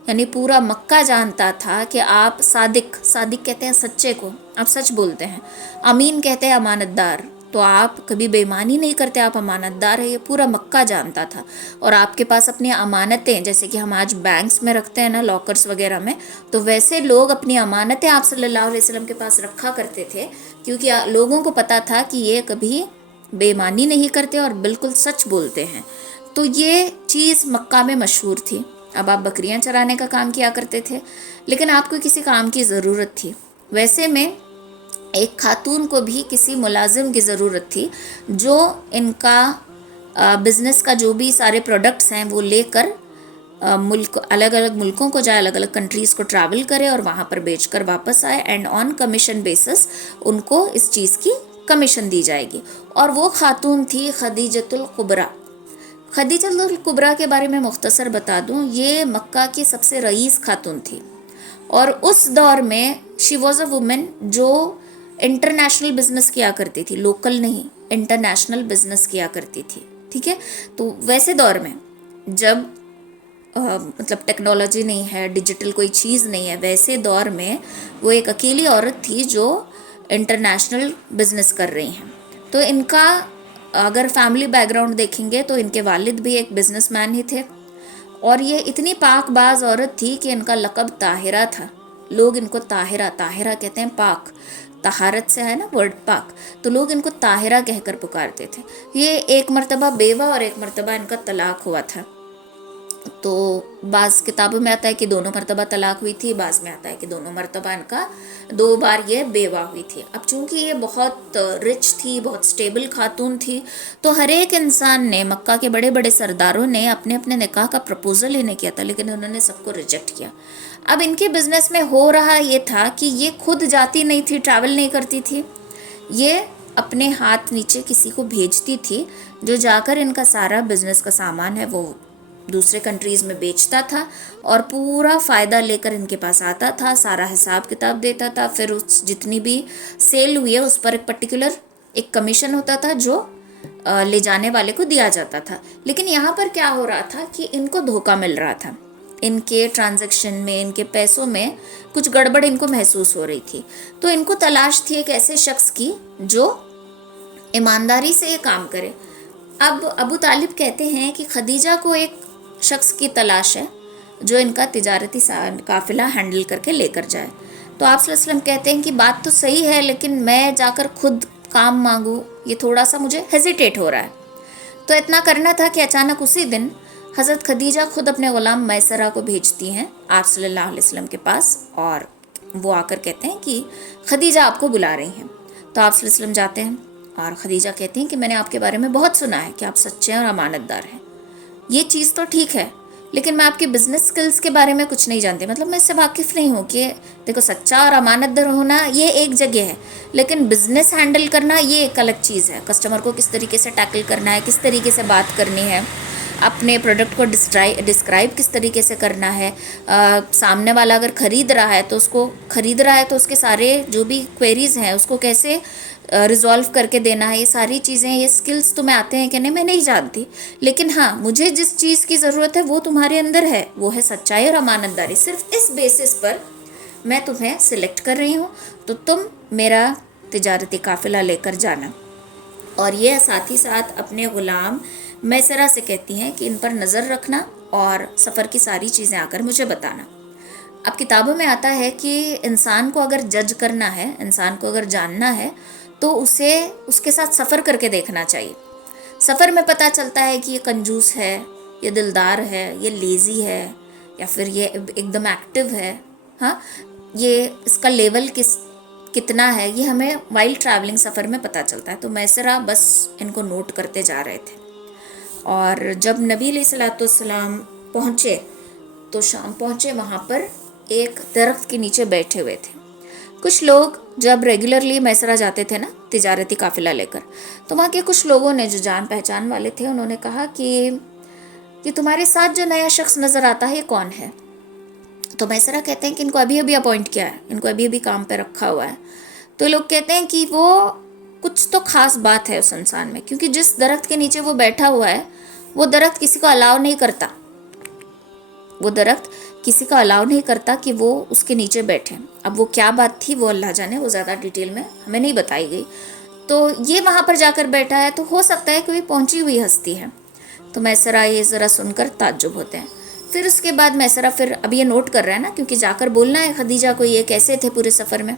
یعنی پورا مکہ جانتا تھا کہ آپ صادق کہتے ہیں سچے کو, آپ سچ بولتے ہیں. امین کہتے ہیں امانت دار, تو آپ کبھی بے ایمانی نہیں کرتے, آپ امانت دار ہیں, یہ پورا مکہ جانتا تھا. اور آپ کے پاس اپنی امانتیں, جیسے کہ ہم آج بینکس میں رکھتے ہیں نا, لاکرز وغیرہ میں, تو ویسے لوگ اپنی امانتیں آپ صلی اللہ علیہ وسلم کے پاس رکھا کرتے تھے, کیونکہ لوگوں کو پتا تھا کہ یہ کبھی بے ایمانی نہیں کرتے اور بالکل سچ بولتے ہیں. تو یہ چیز مکہ میں مشہور تھی. اب آپ بکریاں چرانے کا کام کیا کرتے تھے, لیکن آپ کو کسی کام کی ضرورت تھی. ویسے میں ایک خاتون کو بھی کسی ملازم کی ضرورت تھی جو ان کا بزنس کا جو بھی سارے پروڈکٹس ہیں وہ لے کر ملک, الگ الگ ملکوں کو جائے, الگ الگ کنٹریز کو ٹریول کرے اور وہاں پر بیچ کر واپس آئے, and on commission basis in کو اس چیز کی کمیشن دی جائے گی. اور وہ خاتون تھی خدیجۃ الکبریٰ. خدیجۃ الکبریٰ کے بارے میں مختصر بتا دوں, یہ مکہ کی سب سے رئیس خاتون تھی, اور اس دور میں شی واز اے وومن جو انٹرنیشنل بزنس کیا کرتی تھی, لوکل نہیں, انٹرنیشنل بزنس کیا کرتی تھی. ٹھیک ہے, تو ویسے دور میں جب مطلب ٹیکنالوجی نہیں ہے, ڈیجیٹل کوئی چیز نہیں ہے, ویسے دور میں وہ ایک اکیلی عورت تھی جو انٹرنیشنل بزنس کر رہی ہیں. تو ان کا اگر فیملی بیک گراؤنڈ دیکھیں گے تو ان کے والد بھی ایک بزنس مین ہی تھے, اور یہ اتنی پاک باز عورت تھی کہ ان کا لقب طاہرہ تھا. لوگ ان کو طاہرہ کہتے ہیں, پاک, طہارت سے ہے نا ورڈ پاک, تو لوگ ان کو طاہرہ کہہ کر پکارتے تھے. یہ ایک مرتبہ بیوہ اور ایک مرتبہ ان کا طلاق ہوا تھا. تو بعض کتابوں میں آتا ہے کہ دونوں مرتبہ طلاق ہوئی تھی، بعض میں آتا ہے کہ دونوں مرتبہ ان کا 2 بار یہ بیوہ ہوئی تھی۔ اب چونکہ یہ بہت رچ تھی، بہت سٹیبل خاتون تھی، تو ہر ایک انسان نے، مکہ کے بڑے بڑے سرداروں نے اپنے اپنے نکاح کا پرپوزل انہیں کیا تھا، لیکن انہوں نے سب کو ریجیکٹ کیا۔ اب ان کے بزنس میں ہو رہا یہ تھا کہ یہ خود جاتی نہیں تھی، ٹریول نہیں کرتی تھی، یہ اپنے ہاتھ نیچے کسی کو بھیجتی تھی جو جا کر ان کا سارا بزنس کا سامان ہے وہ دوسرے کنٹریز میں بیچتا تھا، اور پورا فائدہ لے کر ان کے پاس آتا تھا، سارا حساب کتاب دیتا تھا، پھر اس جتنی بھی سیل ہوئی ہے اس پر ایک پرٹیکولر ایک کمیشن ہوتا تھا جو لے جانے والے کو دیا جاتا تھا۔ لیکن یہاں پر کیا ہو رہا تھا کہ ان کو دھوکہ مل رہا تھا، ان کے ٹرانزیکشن میں، ان کے پیسوں میں کچھ گڑبڑ ان کو محسوس ہو رہی تھی۔ تو ان کو تلاش تھی ایک ایسے شخص کی جو ایمانداری سے یہ کام کرے۔ اب ابو طالب کہتے ہیں کہ خدیجہ کو ایک شخص کی تلاش ہے جو ان کا تجارتی قافلہ ہینڈل کر کے لے کر جائے۔ تو آپ صلی اللہ علیہ وسلم کہتے ہیں کہ بات تو صحیح ہے، لیکن میں جا کر خود کام مانگوں، یہ تھوڑا سا مجھے ہیزیٹیٹ ہو رہا ہے۔ تو اتنا کرنا تھا کہ اچانک اسی دن حضرت خدیجہ خود اپنے غلام میسرہ کو بھیجتی ہیں آپ صلی اللہ علیہ وسلم کے پاس، اور وہ آ کر کہتے ہیں کہ خدیجہ آپ کو بلا رہی ہیں۔ تو آپ صلی اللہ علیہ وسلم جاتے ہیں اور خدیجہ کہتی ہیں کہ میں نے آپ کے بارے میں بہت سنا ہے کہ آپ سچے اور امانت دار ہیں۔ یہ چیز تو ٹھیک ہے، لیکن میں آپ کے بزنس سکلز کے بارے میں کچھ نہیں جانتی، مطلب میں اس سے واقف نہیں ہوں کہ دیکھو سچا اور امانت دار ہونا یہ ایک جگہ ہے، لیکن بزنس ہینڈل کرنا یہ ایک الگ چیز ہے۔ کسٹمر کو کس طریقے سے ٹیکل کرنا ہے، کس طریقے سے بات کرنی ہے، اپنے پروڈکٹ کو ڈسکرائب کس طریقے سے کرنا ہے، سامنے والا اگر خرید رہا ہے تو اس کے سارے جو بھی کوئریز ہیں اس کو کیسے ریزالو کر کے دینا ہے، یہ ساری چیزیں، یہ سکلز تمہیں آتے ہیں کہ نہیں میں نہیں جانتی، لیکن ہاں مجھے جس چیز کی ضرورت ہے وہ تمہارے اندر ہے، وہ ہے سچائی اور امانت داری۔ صرف اس بیسس پر میں تمہیں سلیکٹ کر رہی ہوں، تو تم میرا تجارتی قافلہ لے کر جانا۔ اور یہ ساتھ ہی ساتھ اپنے غلام میسرہ سے کہتی ہیں کہ ان پر نظر رکھنا اور سفر کی ساری چیزیں آ کر مجھے بتانا۔ اب کتابوں میں آتا ہے کہ انسان کو اگر جج کرنا ہے، انسان کو اگر جاننا ہے تو اسے اس کے ساتھ سفر کر کے دیکھنا چاہیے۔ سفر میں پتہ چلتا ہے کہ یہ کنجوس ہے، یہ دلدار ہے، یہ لیزی ہے، یا پھر یہ ایک دم ایکٹیو ہے، ہاں یہ اس کا لیول کتنا ہے، یہ ہمیں وائل ٹریولنگ سفر میں پتہ چلتا ہے۔ تو میسرہ بس ان کو نوٹ کرتے جا رہے تھے، اور جب نبی علیہ الصلوۃ والسلام پہنچے تو شام پہنچے، وہاں پر ایک درخت کے نیچے بیٹھے ہوئے تھے۔ کچھ لوگ جب ریگولرلی میسرہ جاتے تھے نا تجارتی قافلہ لے کر، تو وہاں کے کچھ لوگوں نے جو جان پہچان والے تھے انہوں نے کہا کہ یہ تمہارے ساتھ جو نیا شخص نظر آتا ہے یہ کون ہے؟ تو میسرہ کہتے ہیں کہ ان کو ابھی ابھی اپوائنٹ کیا ہے، ان کو ابھی ابھی کام پہ رکھا ہوا ہے۔ تو لوگ کہتے ہیں کہ وہ کچھ تو خاص بات ہے اس انسان میں، کیونکہ جس درخت کے نیچے وہ بیٹھا ہوا ہے وہ درخت کسی کو الاؤ نہیں کرتا، وہ درخت کسی کا الاؤ نہیں کرتا کہ وہ اس کے نیچے بیٹھے۔ اب وہ کیا بات تھی وہ اللہ جانے، وہ زیادہ ڈیٹیل میں ہمیں نہیں بتائی گئی۔ تو یہ وہاں پر جا کر بیٹھا ہے تو ہو سکتا ہے کہ وہ پہنچی ہوئی ہستی ہے۔ تو میسرہ یہ ذرا سن کر تعجب ہوتے ہیں۔ پھر اس کے بعد میسرہ پھر اب یہ نوٹ کر رہا ہے نا، کیونکہ جا کر بولنا ہے خدیجہ کو یہ کیسے تھے پورے سفر میں۔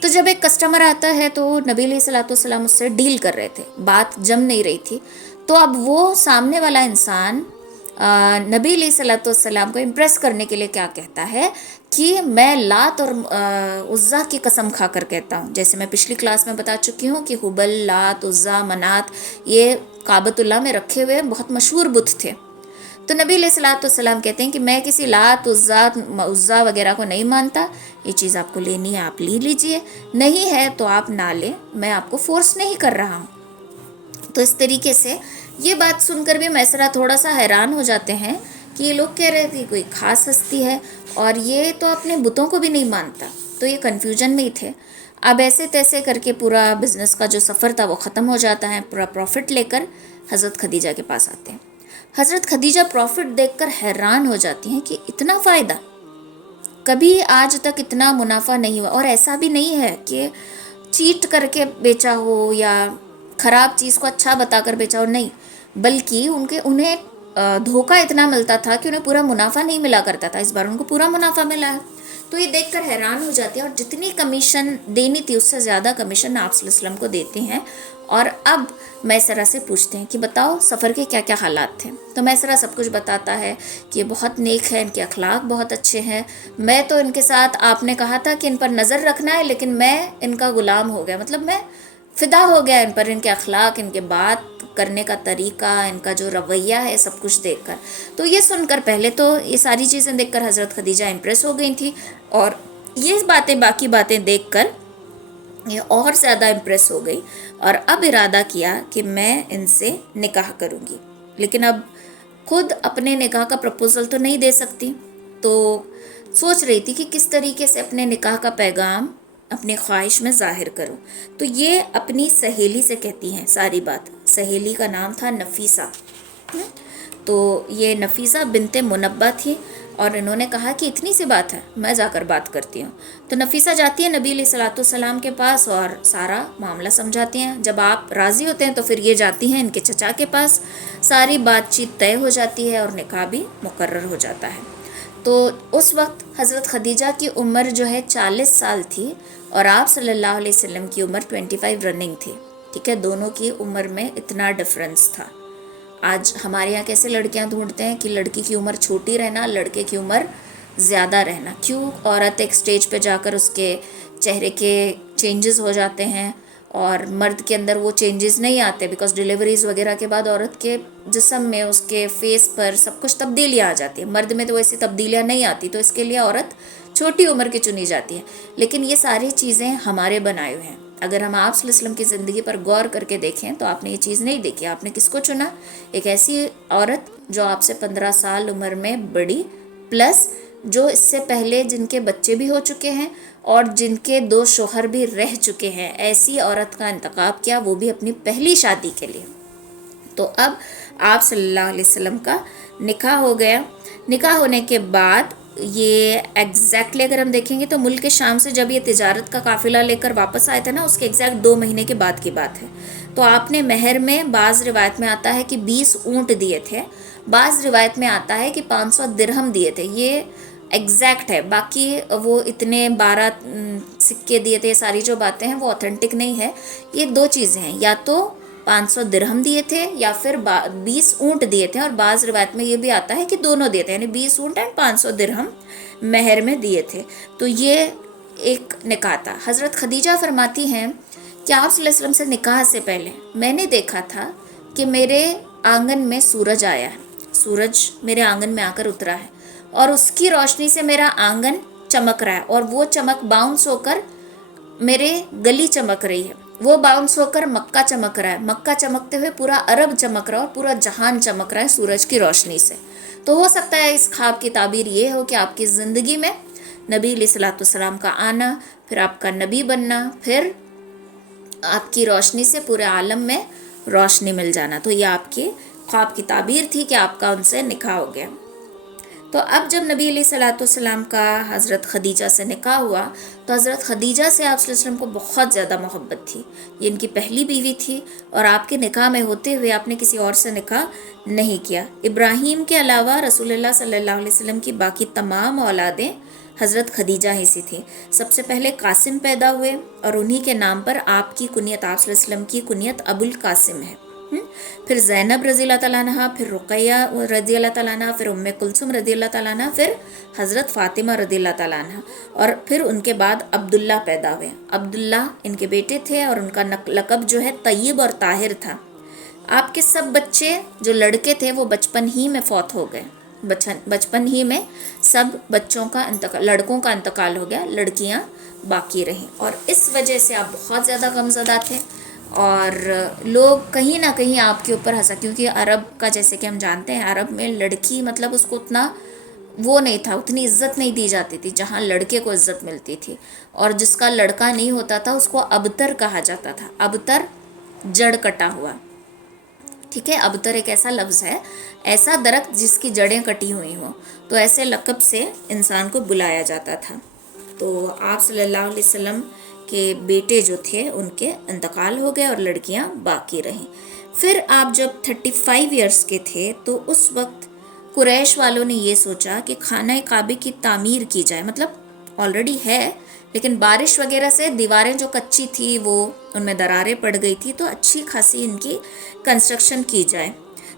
تو جب ایک کسٹمر آتا ہے تو نبی علیہ الصلوۃ والسلام اس سے ڈیل کر رہے تھے، بات جم نہیں رہی تھی، تو اب وہ سامنے والا انسان نبی علیہ الصلوۃ والسلام کو امپریس کرنے کے لیے کیا کہتا ہے کہ میں لات اور عزیٰ کی قسم کھا کر کہتا ہوں، جیسے میں پچھلی کلاس میں بتا چکی ہوں کہ حبل، لات، عزیٰ، منات یہ کعبۃ اللہ میں رکھے ہوئے بہت مشہور بت تھے۔ تو نبی علیہ الصلوۃ والسلام کہتے ہیں کہ میں کسی لات، عزیٰ وغیرہ کو نہیں مانتا، یہ چیز آپ کو لینی ہے آپ لے لیجئے، نہیں ہے تو آپ نہ لیں، میں آپ کو فورس نہیں کر رہا ہوں۔ تو اس طریقے سے یہ بات سن کر بھی میسرہ تھوڑا سا حیران ہو جاتے ہیں کہ یہ لوگ کہہ رہے تھے کوئی خاص ہستی ہے اور یہ تو اپنے بتوں کو بھی نہیں مانتا، تو یہ کنفیوژن میں ہی تھے۔ اب ایسے تیسے کر کے پورا بزنس کا جو سفر تھا وہ ختم ہو جاتا ہے، پورا پروفٹ لے کر حضرت خدیجہ کے پاس آتے ہیں۔ حضرت خدیجہ پروفٹ دیکھ کر حیران ہو جاتی ہیں کہ اتنا فائدہ، کبھی آج تک اتنا منافع نہیں ہوا، اور ایسا بھی نہیں ہے کہ چیٹ کر کے بیچا ہو یا خراب چیز کو اچھا بتا کر بیچا ہو، نہیں، بلکہ انہیں دھوکہ اتنا ملتا تھا کہ انہیں پورا منافع نہیں ملا کرتا تھا، اس بار ان کو پورا منافع ملا ہے۔ تو یہ دیکھ کر حیران ہو جاتی ہے، اور جتنی کمیشن دینی تھی اس سے زیادہ کمیشن آپ صلی اللہ علیہ وسلم کو دیتے ہیں. اور اب میسرہ سے پوچھتے ہیں کہ بتاؤ سفر کے کیا کیا حالات تھے. تو میسرہ سب کچھ بتاتا ہے کہ یہ بہت نیک ہے، ان کے اخلاق بہت اچھے ہیں، میں تو ان کے ساتھ آپ نے کہا تھا کہ ان پر نظر رکھنا ہے، لیکن میں ان کا غلام ہو گیا، مطلب میں فدا ہو گیا ان پر، ان کے اخلاق، ان کے بات کرنے کا طریقہ، ان کا جو رویہ ہے، سب کچھ دیکھ کر. تو یہ سن کر پہلے تو یہ ساری چیزیں دیکھ کر حضرت خدیجہ امپریس ہو گئی تھی، اور یہ باتیں باقی باتیں دیکھ کر یہ اور زیادہ امپریس ہو گئی، اور اب ارادہ کیا کہ میں ان سے نکاح کروں گی. لیکن اب خود اپنے نکاح کا پرپوزل تو نہیں دے سکتی، تو سوچ رہی تھی کہ کس طریقے سے اپنے نکاح کا پیغام اپنی خواہش میں ظاہر کروں. تو یہ اپنی سہیلی سے کہتی ہیں ساری بات. سہیلی کا نام تھا نفیسہ. تو یہ نفیسہ بنت منبہ تھی، اور انہوں نے کہا کہ اتنی سی بات ہے، میں جا کر بات کرتی ہوں. تو نفیسہ جاتی ہے نبی علیہ الصلوۃ والسلام کے پاس اور سارا معاملہ سمجھاتی ہیں. جب آپ راضی ہوتے ہیں تو پھر یہ جاتی ہیں ان کے چچا کے پاس، ساری بات چیت طے ہو جاتی ہے اور نکاح بھی مقرر ہو جاتا ہے. تو اس وقت حضرت خدیجہ کی عمر جو ہے 40 سال تھی، اور آپ صلی اللہ علیہ وسلم کی عمر 25 رننگ تھی. ٹھیک ہے، دونوں کی عمر میں اتنا ڈفرنس تھا. آج ہمارے یہاں کیسے لڑکیاں ڈھونڈتے ہیں کہ لڑکی کی عمر چھوٹی رہنا، لڑکے کی عمر زیادہ رہنا. کیوں؟ عورت ایک سٹیج پہ جا کر اس کے چہرے کے چینجز ہو جاتے ہیں، اور مرد کے اندر وہ چینجز نہیں آتے، بیکاز ڈیلیوریز وغیرہ کے بعد عورت کے جسم میں، اس کے فیس پر سب کچھ تبدیلیاں آ جاتی ہیں. مرد میں تو ایسی تبدیلیاں نہیں آتی، تو اس کے لیے عورت چھوٹی عمر کی چنی جاتی ہے. لیکن یہ ساری چیزیں ہمارے بنائے ہوئے ہیں. اگر ہم آپ صلی اللہ علیہ وسلم کی زندگی پر غور کر کے دیکھیں تو آپ نے یہ چیز نہیں دیکھی. آپ نے کس کو چنا؟ ایک ایسی عورت جو آپ سے 15 سال عمر میں بڑی، پلس جو اس سے پہلے جن کے بچے بھی ہو چکے ہیں اور جن کے 2 شوہر بھی رہ چکے ہیں، ایسی عورت کا انتخاب کیا، وہ بھی اپنی پہلی شادی کے لیے. تو اب آپ صلی اللہ علیہ وسلم کا نکاح ہو گیا. نکاح ہونے کے بعد یہ ایگزیکٹلی اگر ہم دیکھیں گے تو ملک شام سے جب یہ تجارت کا قافلہ لے کر واپس آئے تھے نا، اس کے ایگزیکٹ 2 مہینے کے بعد کی بات ہے. تو آپ نے مہر میں، بعض روایت میں آتا ہے کہ 20 اونٹ دیے تھے، بعض روایت میں آتا ہے کہ 500 درہم دیے تھے. یہ ایگزیکٹ ہے، باقی وہ اتنے 12 سکے دیے تھے، ساری جو باتیں ہیں وہ اوتھینٹک نہیں ہے. یہ 2 چیزیں ہیں، یا تو 500 درہم دیے تھے یا پھر 20 اونٹ دیے تھے، اور بعض روایت میں یہ بھی آتا ہے کہ دونوں دیے تھے، یعنی 20 اونٹ اینڈ 500 درہم مہر میں دیے تھے. تو یہ ایک نکاح تھا. حضرت خدیجہ فرماتی ہیں کہ آپ صلی اللہ علیہ وسلم سے نکاح سے پہلے میں نے دیکھا تھا کہ میرے آنگن میں سورج آیا ہے، سورج میرے آنگن میں آ کر اترا ہے، اور اس کی روشنی سے میرا آنگن چمک رہا ہے، اور وہ چمک باؤنس ہو کر میرے گلی چمک رہی ہے، وہ باؤنس ہو کر مکہ چمک رہا ہے، مکہ چمکتے ہوئے پورا عرب چمک رہا ہے، اور پورا جہان چمک رہا ہے سورج کی روشنی سے. تو ہو سکتا ہے اس خواب کی تعبیر یہ ہو کہ آپ کی زندگی میں نبی علیہ الصلوۃ والسلام کا آنا، پھر آپ کا نبی بننا، پھر آپ کی روشنی سے پورے عالم میں روشنی مل جانا. تو یہ آپ کی خواب کی تعبیر تھی کہ آپ کا ان سے نکاح ہو گیا. تو اب جب نبی علیہ الصلوۃ والسلام کا حضرت خدیجہ سے نکاح ہوا تو حضرت خدیجہ سے آپ صلی اللہ علیہ وسلم کو بہت زیادہ محبت تھی. یہ ان کی پہلی بیوی تھی، اور آپ کے نکاح میں ہوتے ہوئے آپ نے کسی اور سے نکاح نہیں کیا. ابراہیم کے علاوہ رسول اللہ صلی اللہ علیہ وسلم کی باقی تمام اولادیں حضرت خدیجہ ہی سی تھی. سب سے پہلے قاسم پیدا ہوئے، اور انہی کے نام پر آپ کی کنیت، آپ صلی اللہ علیہ وسلم کی کنیت ابو القاسم ہے. پھر زینب رضی اللہ تعالیٰ عنہ، پھر رقیہ رضی اللہ تعالیٰ عنہ، پھر ام کلثوم رضی اللہ تعالیٰ عنہ، پھر حضرت فاطمہ رضی اللہ تعالیٰ عنہ، اور پھر ان کے بعد عبداللہ پیدا ہوئے. عبداللہ ان کے بیٹے تھے، اور ان کا لقب جو ہے طیب اور طاہر تھا. آپ کے سب بچے جو لڑکے تھے وہ بچپن ہی میں فوت ہو گئے، بچپن ہی میں سب بچوں کا انتقال، لڑکوں کا انتقال ہو گیا، لڑکیاں باقی رہیں. اور اس وجہ سے آپ بہت زیادہ غمزدہ تھے، اور لوگ کہیں نہ کہیں آپ کے اوپر ہنسا، کیونکہ عرب کا جیسے کہ ہم جانتے ہیں، عرب میں لڑکی مطلب اس کو اتنا وہ نہیں تھا، اتنی عزت نہیں دی جاتی تھی جہاں لڑکے کو عزت ملتی تھی. اور جس کا لڑکا نہیں ہوتا تھا اس کو ابتر کہا جاتا تھا. ابتر جڑ کٹا ہوا. ٹھیک ہے، ابتر ایک ایسا لفظ ہے، ایسا درخت جس کی جڑیں کٹی ہوئی ہوں، تو ایسے لقب سے انسان کو بلایا جاتا تھا. تو آپ صلی اللہ علیہ وسلم کے بیٹے جو تھے ان کے انتقال ہو گئے اور لڑکیاں باقی رہیں. پھر آپ جب 35 ایئرس کے تھے تو اس وقت قریش والوں نے یہ سوچا کہ خانہ کعبے کی تعمیر کی جائے، مطلب آلریڈی ہے، لیکن بارش وغیرہ سے دیواریں جو کچی تھی وہ ان میں دراریں پڑ گئی تھی، تو اچھی خاصی ان کی کنسٹرکشن کی جائے۔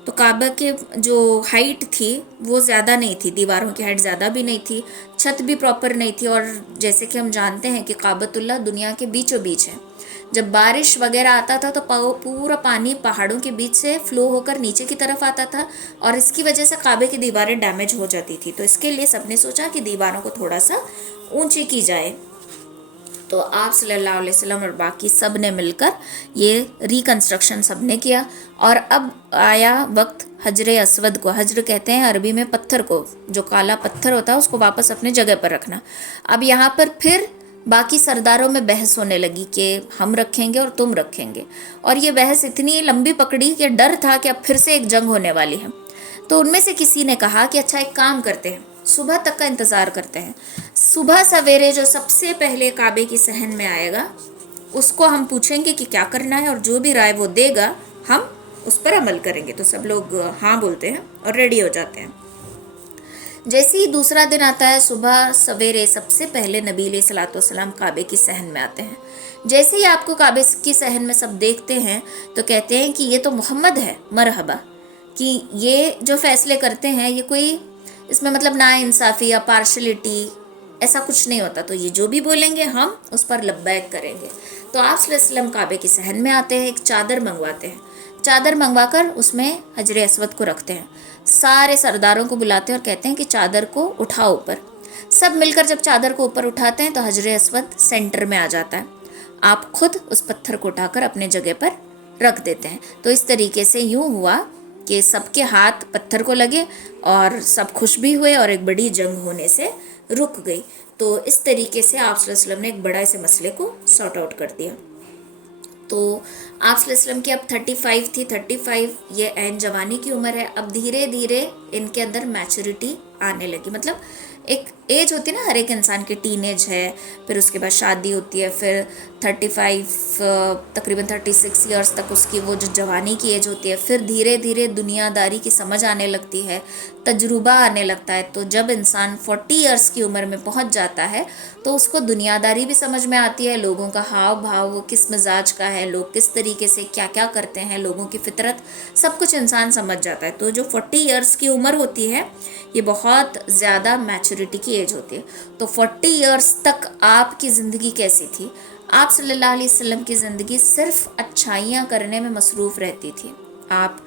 تو کعبہ کے جو ہائٹ تھی وہ زیادہ نہیں تھی، دیواروں کی ہائٹ زیادہ بھی نہیں تھی، چھت بھی پراپر نہیں تھی، اور جیسے کہ ہم جانتے ہیں کہ کعبۃ اللہ دنیا کے بیچوں بیچ ہے، جب بارش وغیرہ آتا تھا تو پورا پانی پہاڑوں کے بیچ سے فلو ہو کر نیچے کی طرف آتا تھا، اور اس کی وجہ سے کعبے کی دیواریں ڈیمیج ہو جاتی تھی، تو اس کے لیے سب نے سوچا کہ دیواروں کو تھوڑا سا اونچی کی جائے۔ تو آپ صلی اللہ علیہ وسلم اور باقی سب نے مل کر یہ ریکنسٹرکشن سب نے کیا، اور اب آیا وقت حجر اسود کو، حجر کہتے ہیں عربی میں پتھر کو، جو کالا پتھر ہوتا ہے اس کو واپس اپنے جگہ پر رکھنا۔ اب یہاں پر پھر باقی سرداروں میں بحث ہونے لگی کہ ہم رکھیں گے اور تم رکھیں گے، اور یہ بحث اتنی لمبی پکڑی کہ ڈر تھا کہ اب پھر سے ایک جنگ ہونے والی ہے۔ تو ان میں سے کسی نے کہا کہ اچھا ایک کام کرتے ہیں، صبح تک کا انتظار کرتے ہیں، صبح سویرے جو سب سے پہلے کعبے کی صحن میں آئے گا اس کو ہم پوچھیں گے کہ کیا کرنا ہے، اور جو بھی رائے وہ دے گا ہم اس پر عمل کریں گے۔ تو سب لوگ ہاں بولتے ہیں اور ریڈی ہو جاتے ہیں۔ جیسے ہی دوسرا دن آتا ہے، صبح سویرے سب سے پہلے نبی علیہ الصلوۃ والسلام کعبے کی صحن میں آتے ہیں۔ جیسے ہی آپ کو کعبے کی صحن میں سب دیکھتے ہیں تو کہتے ہیں کہ یہ تو محمد ہے، مرحبا، کہ یہ جو فیصلے کرتے ہیں یہ کوئی اس میں مطلب نا انصافی یا پارشلٹی ایسا کچھ نہیں ہوتا، تو یہ جو بھی بولیں گے ہم اس پر لبیک کریں گے۔ تو آپ صلی اللہ علیہ وسلم کعبے کی صحن میں آتے ہیں، ایک چادر منگواتے ہیں، چادر منگوا کر اس میں حجر اسود کو رکھتے ہیں، سارے سرداروں کو بلاتے ہیں اور کہتے ہیں کہ چادر کو اٹھاؤ اوپر۔ سب مل کر جب چادر کو اوپر اٹھاتے ہیں تو حجر اسود سینٹر میں آ جاتا ہے، آپ خود اس پتھر کو اٹھا کر اپنے جگہ پر رکھ دیتے ہیں۔ تو اس طریقے سے یوں ہوا کہ سب کے ہاتھ پتھر کو لگے اور سب خوش بھی ہوئے، اور ایک بڑی جنگ ہونے سے رک گئی۔ تو اس طریقے سے آپ صلی اللہ علیہ وسلم نے ایک بڑا ایسے مسئلے کو سارٹ آؤٹ کر دیا۔ تو آپ صلی اللہ علیہ وسلم کی اب 35 تھی، 35 یہ عین جوانی کی عمر ہے۔ اب دھیرے دھیرے ان کے اندر میچورٹی آنے لگی، مطلب ایک ایج ہوتی ہے نا ہر ایک انسان کی، ٹین ایج ہے، پھر اس کے بعد شادی ہوتی ہے، پھر 35 تقریباً 36 ایئرس تک اس کی وہ جو جوانی کی ایج ہوتی ہے، پھر دھیرے دھیرے دنیا داری کی سمجھ آنے لگتی ہے، تجربہ آنے لگتا ہے۔ تو جب انسان 40 ایئرس کی عمر میں پہنچ جاتا ہے تو اس کو دنیا داری بھی سمجھ میں آتی ہے، لوگوں کا ہاؤ بھاؤ وہ کس مزاج کا ہے، لوگ کس طریقے سے کیا کیا کرتے ہیں، لوگوں کی فطرت، سب کچھ انسان سمجھ جاتا ہے۔ تو جو 40 ایئرس کی عمر ہوتی ہے یہ بہت زیادہ میچورٹی کی ایج ہوتی ہے۔ تو 40 ایئرس تک آپ کی زندگی کیسی تھی؟ آپ صلی اللہ علیہ وسلم کی زندگی صرف اچھائیاں کرنے میں مصروف رہتی تھی۔ آپ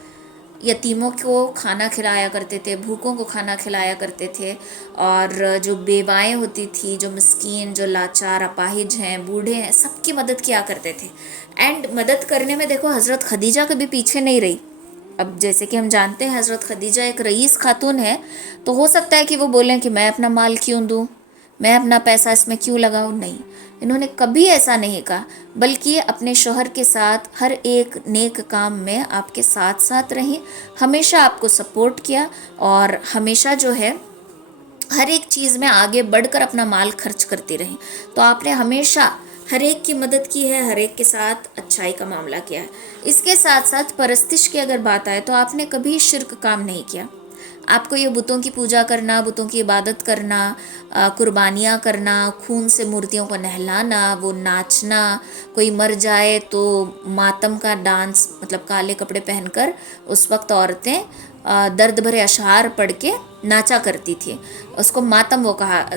یتیموں کو کھانا کھلایا کرتے تھے، بھوکوں کو کھانا کھلایا کرتے تھے، اور جو بیوائیں ہوتی تھی، جو مسکین، جو لاچار اپاہج ہیں، بوڑھے ہیں، سب کی مدد کیا کرتے تھے۔ اینڈ مدد کرنے میں دیکھو حضرت خدیجہ کبھی پیچھے نہیں رہی۔ اب جیسے کہ ہم جانتے ہیں حضرت خدیجہ ایک رئیس خاتون ہے، تو ہو سکتا ہے کہ وہ بولیں کہ میں اپنا مال کیوں دوں، میں اپنا پیسہ اس میں کیوں لگاؤں، نہیں، انہوں نے کبھی ایسا نہیں کہا، بلکہ اپنے شوہر کے ساتھ ہر ایک نیک کام میں آپ کے ساتھ ساتھ رہیں، ہمیشہ آپ کو سپورٹ کیا، اور ہمیشہ جو ہے ہر ایک چیز میں آگے بڑھ کر اپنا مال خرچ کرتی رہیں۔ تو آپ نے ہمیشہ ہر ایک کی مدد کی ہے، ہر ایک کے ساتھ اچھائی کا معاملہ کیا ہے۔ اس کے ساتھ ساتھ پرستش کی اگر بات آئے تو آپ نے کبھی شرک کام نہیں کیا۔ آپ کو یہ بتوں کی پوجا کرنا، بتوں کی عبادت کرنا، قربانیاں کرنا، خون سے مورتیوں کو نہلانا، وہ ناچنا، کوئی مر جائے تو ماتم کا ڈانس، مطلب کالے کپڑے پہن کر اس وقت عورتیں درد بھرے اشعار پڑھ کے ناچا کرتی تھی، اس کو ماتم وہ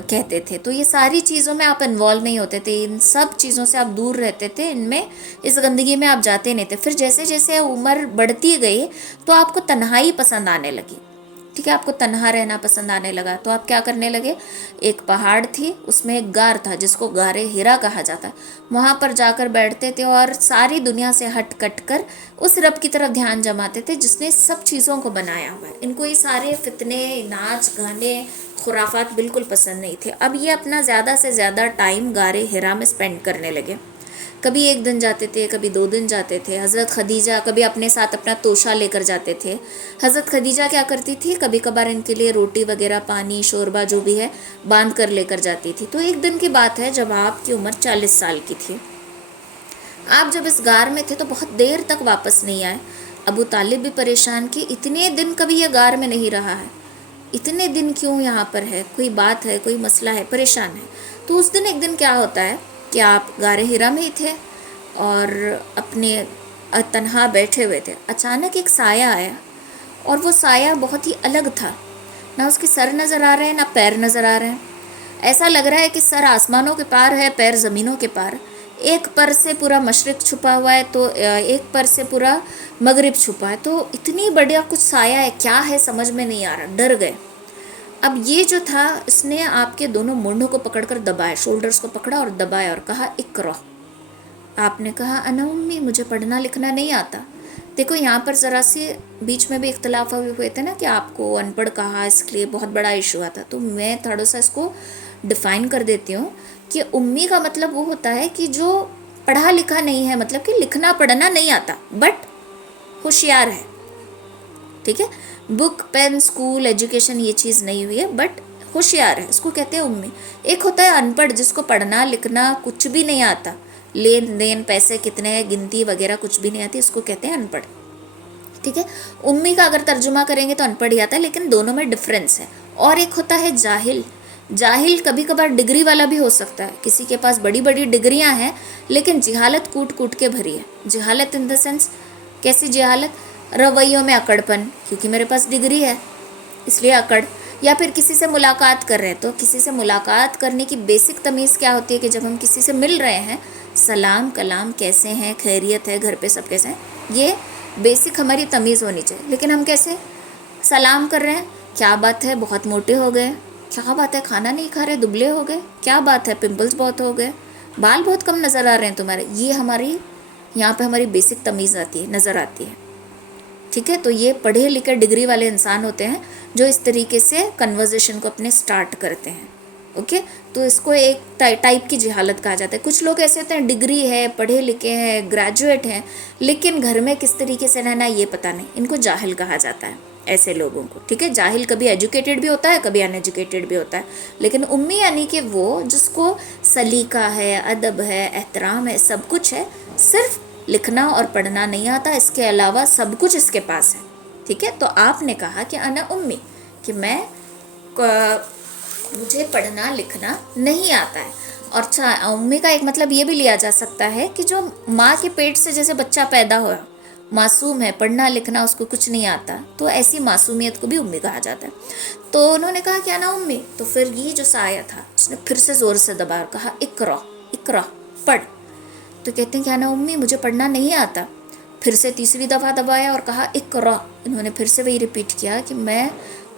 کہتے تھے۔ تو یہ ساری چیزوں میں آپ انوالو نہیں ہوتے تھے، ان سب چیزوں سے آپ دور رہتے تھے، ان میں اس گندگی میں آپ جاتے نہیں تھے۔ پھر جیسے جیسے عمر بڑھتی گئی تو آپ کو تنہائی پسند آنے لگی، ٹھیک ہے، آپ کو تنہا رہنا پسند آنے لگا، تو آپ کیا کرنے لگے، ایک پہاڑ تھی، اس میں ایک غار تھا جس کو غار ہرا کہا جاتا ہے، وہاں پر جا کر بیٹھتے تھے اور ساری دنیا سے ہٹ کٹ کر اس رب کی طرف دھیان جماتے تھے جس نے سب چیزوں کو بنایا ہوا ہے۔ ان کو یہ سارے فتنے، ناچ گانے، خرافات بالکل پسند نہیں تھے۔ اب یہ اپنا زیادہ سے زیادہ ٹائم غار ہرا میں سپینڈ کرنے لگے، کبھی 1 دن جاتے تھے، کبھی 2 دن جاتے تھے۔ حضرت خدیجہ کبھی اپنے ساتھ اپنا توشہ لے کر جاتے تھے۔ حضرت خدیجہ کیا کرتی تھی، کبھی کبھار ان کے لیے روٹی وغیرہ، پانی، شوربہ جو بھی ہے باندھ کر لے کر جاتی تھی۔ تو ایک دن کی بات ہے جب آپ کی عمر 40 سال کی تھی، آپ جب اس غار میں تھے تو بہت دیر تک واپس نہیں آئے۔ ابو طالب بھی پریشان کہ اتنے دن کبھی یہ غار میں نہیں رہا ہے، اتنے دن کیوں یہاں پر ہے, کوئی بات ہے, کوئی مسئلہ ہے, پریشان ہے. تو اس دن ایک دن کیا ہوتا ہے کہ آپ غار حرا میں ہی تھے اور اپنے تنہا بیٹھے ہوئے تھے. اچانک ایک سایہ آیا اور وہ سایہ بہت ہی الگ تھا. نہ اس کے سر نظر آ رہے ہیں, نہ پیر نظر آ رہے ہیں. ایسا لگ رہا ہے کہ سر آسمانوں کے پار ہے, پیر زمینوں کے پار. ایک پر سے پورا مشرق چھپا ہوا ہے تو ایک پر سے پورا مغرب چھپا ہے. تو اتنی بڑیا کچھ سایہ ہے, کیا ہے سمجھ میں نہیں آ رہا, ڈر گئے. اب یہ جو تھا اس نے آپ کے دونوں مونڈھوں کو پکڑ کر دبایا, شولڈرز کو پکڑا اور دبایا اور کہا اقرا. آپ نے کہا انا امی, مجھے پڑھنا لکھنا نہیں آتا. دیکھو یہاں پر ذرا سی بیچ میں بھی اختلاف ہوئے تھے نا کہ آپ کو ان پڑھ کہا, اس کے لیے بہت بڑا ایشو ہوا تھا. تو میں تھوڑا سا اس کو ڈیفائن کر دیتی ہوں کہ امی کا مطلب وہ ہوتا ہے کہ جو پڑھا لکھا نہیں ہے, مطلب کہ لکھنا پڑھنا نہیں آتا بٹ ہوشیار ہے. ٹھیک ہے, بک پین اسکول ایجوکیشن یہ چیز نہیں ہوئی ہے بٹ ہوشیار ہے, اس کو کہتے ہیں امی. ایک ہوتا ہے ان پڑھ, جس کو پڑھنا لکھنا کچھ بھی نہیں آتا, لین دین پیسے کتنے ہیں گنتی وغیرہ کچھ بھی نہیں آتی, اس کو کہتے ہیں ان پڑھ. ٹھیک ہے, امی کا اگر ترجمہ کریں گے تو ان پڑھ ہی آتا ہے, لیکن دونوں میں ڈفرینس ہے. اور ایک ہوتا ہے جاہل. جاہل کبھی کبھار ڈگری والا بھی ہو سکتا ہے, کسی کے پاس بڑی بڑی ڈگریاں ہیں لیکن جہالت کوٹ کوٹ کے بھری ہے. جہالت ان دا سینس کیسی جہالت, رویوں میں اکڑ پن, کیونکہ میرے پاس ڈگری ہے اس لیے اکڑ. یا پھر کسی سے ملاقات کر رہے ہیں تو کسی سے ملاقات کرنے کی بیسک تمیز کیا ہوتی ہے کہ جب ہم کسی سے مل رہے ہیں, سلام کلام کیسے ہیں, خیریت ہے, گھر پہ سب کیسے ہیں, یہ بیسک ہماری تمیز ہونی چاہیے. لیکن ہم کیسے سلام کر رہے ہیں, کیا بات ہے بہت موٹے ہو گئے, کیا بات ہے کھانا نہیں کھا رہے دبلے ہو گئے, کیا بات ہے پمپلز بہت ہو گئے, بال بہت کم نظر آ رہے ہیں تمہارے. یہ ہماری یہاں پہ ہماری بیسک تمیز آتی ہے, نظر آتی ہے. ٹھیک ہے, تو یہ پڑھے لکھے ڈگری والے انسان ہوتے ہیں جو اس طریقے سے کنورزیشن کو اپنے سٹارٹ کرتے ہیں. اوکے, تو اس کو ایک ٹائپ کی جہالت کہا جاتا ہے. کچھ لوگ ایسے ہوتے ہیں ڈگری ہے, پڑھے لکھے ہیں, گریجویٹ ہیں, لیکن گھر میں کس طریقے سے رہنا یہ پتہ نہیں, ان کو جاہل کہا جاتا ہے ایسے لوگوں کو. ٹھیک ہے, جاہل کبھی ایجوکیٹڈ بھی ہوتا ہے, کبھی ان ایجوکیٹڈ بھی ہوتا ہے, لیکن امی یعنی کہ وہ جس کو سلیقہ ہے, ادب ہے, احترام ہے, سب کچھ ہے, صرف لکھنا اور پڑھنا نہیں آتا, اس کے علاوہ سب کچھ اس کے پاس ہے. ٹھیک ہے, تو آپ نے کہا کہ انا امی, کہ میں مجھے پڑھنا لکھنا نہیں آتا ہے. اور امی کا ایک مطلب یہ بھی لیا جا سکتا ہے کہ جو ماں کے پیٹ سے جیسے بچہ پیدا ہوا, معصوم ہے, پڑھنا لکھنا اس کو کچھ نہیں آتا, تو ایسی معصومیت کو بھی امی کہا جاتا ہے. تو انہوں نے کہا کہ انا امی, تو پھر یہ جو سایہ تھا اس نے پھر سے زور سے دبا اور کہا اقرا اقرا, پڑھ. تو کہتے ہیں کہ انا امی, مجھے پڑھنا نہیں آتا. پھر سے تیسری دفعہ دبایا اور کہا اقرا. انہوں نے پھر سے وہی ریپیٹ کیا کہ میں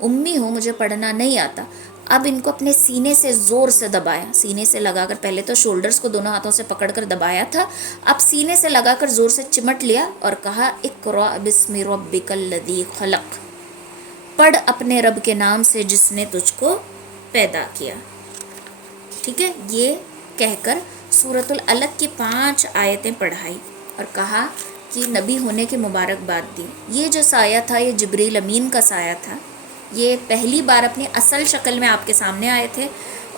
امی ہوں, مجھے پڑھنا نہیں آتا. اب ان کو اپنے سینے سے زور سے دبایا, سینے سے لگا کر, پہلے تو شولڈرز کو دونوں ہاتھوں سے پکڑ کر دبایا تھا, اب سینے سے لگا کر زور سے چمٹ لیا اور کہا اقرا بسم ربک الذی خلق, پڑھ اپنے رب کے نام سے جس نے تجھ کو پیدا کیا. ٹھیک ہے, یہ کہہ کر سورۃ العلق کی 5 آیتیں پڑھائی اور کہا کہ نبی ہونے کی مبارکباد دی. یہ جو سایہ تھا یہ جبریل امین کا سایہ تھا. یہ پہلی بار اپنی اصل شکل میں آپ کے سامنے آئے تھے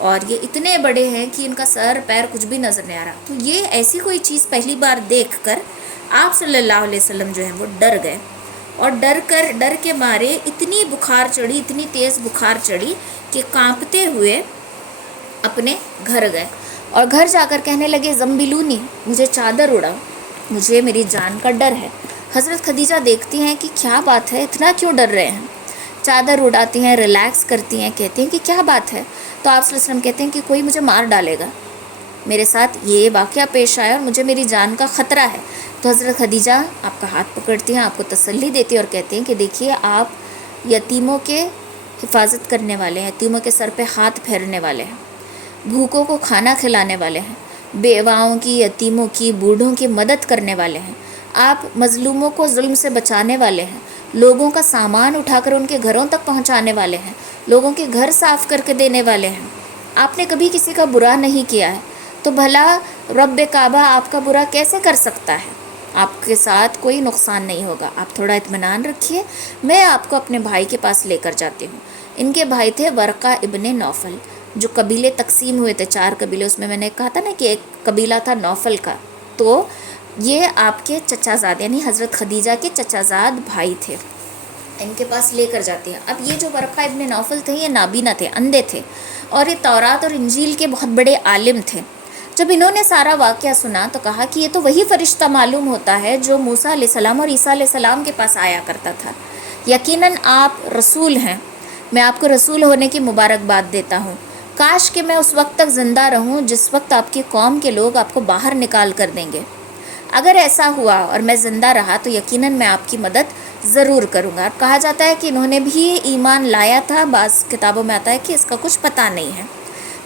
اور یہ اتنے بڑے ہیں کہ ان کا سر پیر کچھ بھی نظر نہیں آ رہا. تو یہ ایسی کوئی چیز پہلی بار دیکھ کر آپ صلی اللہ علیہ وسلم جو ہیں وہ ڈر گئے, اور ڈر کے مارے اتنی بخار چڑھی, اتنی تیز بخار چڑھی کہ کانپتے ہوئے اپنے گھر گئے اور گھر جا کر کہنے لگے زمبلونی, مجھے چادر اڑاؤ, مجھے میری جان کا ڈر ہے. حضرت خدیجہ دیکھتی ہیں کہ کیا بات ہے, اتنا کیوں ڈر رہے ہیں. چادر اڑاتی ہیں, ریلیکس کرتی ہیں, کہتی ہیں کہ کیا بات ہے. تو آپ صلی اللہ علیہ وسلم کہتے ہیں کہ کوئی مجھے مار ڈالے گا, میرے ساتھ یہ واقعہ پیش آیا اور مجھے میری جان کا خطرہ ہے. تو حضرت خدیجہ آپ کا ہاتھ پکڑتی ہیں, آپ کو تسلی دیتی ہیں اور کہتے ہیں کہ دیکھیے آپ یتیموں کے حفاظت کرنے والے ہیں, یتیموں کے سر پہ ہاتھ پھیرنے والے ہیں, بھوکوں کو کھانا کھلانے والے ہیں, بیواؤں کی, یتیموں کی, بوڑھوں کی مدد کرنے والے ہیں, آپ مظلوموں کو ظلم سے بچانے والے ہیں, لوگوں کا سامان اٹھا کر ان کے گھروں تک پہنچانے والے ہیں, لوگوں کے گھر صاف کر کے دینے والے ہیں. آپ نے کبھی کسی کا برا نہیں کیا ہے, تو بھلا رب کعبہ آپ کا برا کیسے کر سکتا ہے. آپ کے ساتھ کوئی نقصان نہیں ہوگا, آپ تھوڑا اطمینان رکھیے, میں آپ کو اپنے بھائی کے پاس لے کر جاتی ہوں. ان کے بھائی تھے ورقہ ابن نوفل, جو قبیلے تقسیم ہوئے تھے 4 قبیلے, اس میں نے کہا تھا نا کہ ایک قبیلہ تھا نوفل کا, تو یہ آپ کے چچا زاد یعنی حضرت خدیجہ کے چچا زاد بھائی تھے. ان کے پاس لے کر جاتی ہے. اب یہ جو ورقہ ابن نوفل تھے یہ نابینا تھے، اندھے تھے، اور یہ تورات اور انجیل کے بہت بڑے عالم تھے. جب انہوں نے سارا واقعہ سنا تو کہا کہ یہ تو وہی فرشتہ معلوم ہوتا ہے جو موسیٰ علیہ السلام اور عیسیٰ علیہ السلام کے پاس آیا کرتا تھا. یقیناً آپ رسول ہیں، میں آپ کو رسول ہونے کی مبارکباد دیتا ہوں. کاش کہ میں اس وقت تک زندہ رہوں جس وقت آپ کی قوم کے لوگ آپ کو باہر نکال کر دیں گے. اگر ایسا ہوا اور میں زندہ رہا تو یقیناً میں آپ کی مدد ضرور کروں گا. اور کہا جاتا ہے کہ انہوں نے بھی ایمان لایا تھا، بعض کتابوں میں آتا ہے کہ اس کا کچھ پتہ نہیں ہے.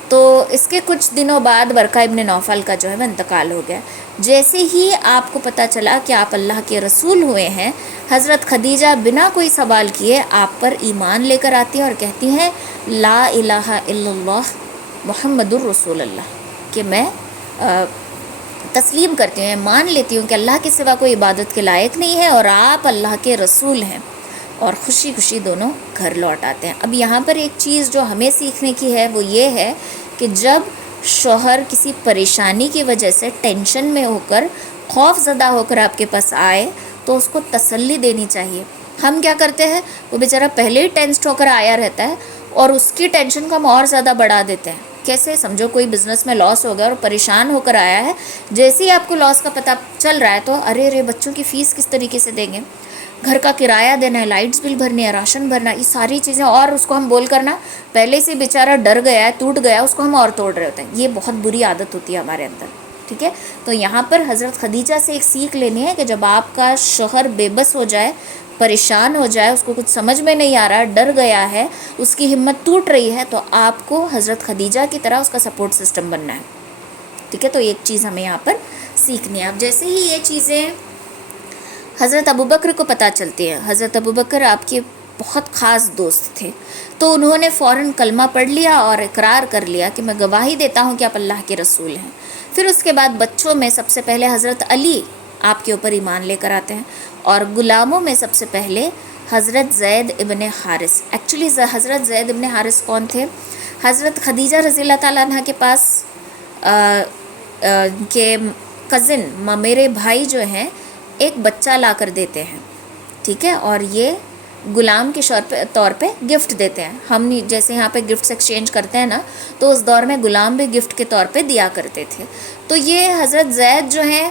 تو اس کے کچھ دنوں بعد ورقہ ابن نوفل کا جو ہے وہ انتقال ہو گیا. جیسے ہی آپ کو پتہ چلا کہ آپ اللہ کے رسول ہوئے ہیں، حضرت خدیجہ بنا کوئی سوال کیے آپ پر ایمان لے کر آتی ہیں اور کہتی ہیں لا الہ الا اللہ محمد الرسول اللہ، کہ میں تسلیم کرتی ہوں، مان لیتی ہوں کہ اللہ کے سوا کوئی عبادت کے لائق نہیں ہے اور آپ اللہ کے رسول ہیں. اور خوشی خوشی دونوں گھر لوٹ آتے ہیں. اب یہاں پر ایک چیز جو ہمیں سیکھنے کی ہے وہ یہ ہے کہ جب شوہر کسی پریشانی کی وجہ سے ٹینشن میں ہو کر، خوف زدہ ہو کر آپ کے پاس آئے تو اس کو تسلی دینی چاہیے. ہم کیا کرتے ہیں، وہ بیچارہ پہلے ہی ٹینسڈ ہو کر آیا رہتا ہے اور اس کی ٹینشن کو ہم اور زیادہ بڑھا دیتے ہیں. کیسے؟ سمجھو کوئی بزنس میں لاس ہو گیا اور پریشان ہو کر آیا ہے، جیسے ہی آپ کو لاس کا پتہ چل رہا ہے تو ارے بچوں کی فیس کس طریقے سے دیں گے، گھر کا کرایہ دینا ہے، لائٹس بل بھرنی ہے، راشن بھرنا ہے، یہ ساری چیزیں، اور اس کو ہم بول کرنا پہلے سے بیچارہ ڈر گیا ہے، ٹوٹ گیا ہے، اس کو ہم اور توڑ رہے ہوتے ہیں. یہ بہت بری عادت ہوتی ہے ہمارے اندر. ٹھیک ہے، تو یہاں پر حضرت خدیجہ سے ایک سیکھ لینی ہے کہ جب آپ کا شوہر بے بس ہو جائے، پریشان ہو جائے، اس کو کچھ سمجھ میں نہیں آ رہا، ڈر گیا ہے، اس کی ہمت ٹوٹ رہی ہے، تو آپ کو حضرت خدیجہ کی طرح اس کا سپورٹ سسٹم بننا ہے. ٹھیک ہے، تو ایک چیز ہمیں یہاں پر سیکھنی ہے. اب جیسے ہی یہ چیزیں حضرت ابوبکر کو پتہ چلتی ہے، حضرت ابوبکر آپ کے بہت خاص دوست تھے، تو انہوں نے فوراً کلمہ پڑھ لیا اور اقرار کر لیا کہ میں گواہی دیتا ہوں کہ آپ اللہ کے رسول ہیں. پھر اس کے بعد بچوں میں سب سے پہلے حضرت علی آپ کے اوپر ایمان لے کر آتے ہیں، اور غلاموں میں سب سے پہلے حضرت زید ابن حارث. ایکچولی حضرت زید ابن حارث کون تھے؟ حضرت خدیجہ رضی اللہ تعالیٰ عنہ کے پاس کے کزن میرے بھائی جو ہیں ایک بچہ لا کر دیتے ہیں. ٹھیک ہے، اور یہ غلام کے طور پہ گفٹ دیتے ہیں. ہم جیسے یہاں پہ گفٹس ایکسچینج کرتے ہیں نا، تو اس دور میں غلام بھی گفٹ کے طور پہ دیا کرتے تھے. تو یہ حضرت زید جو ہیں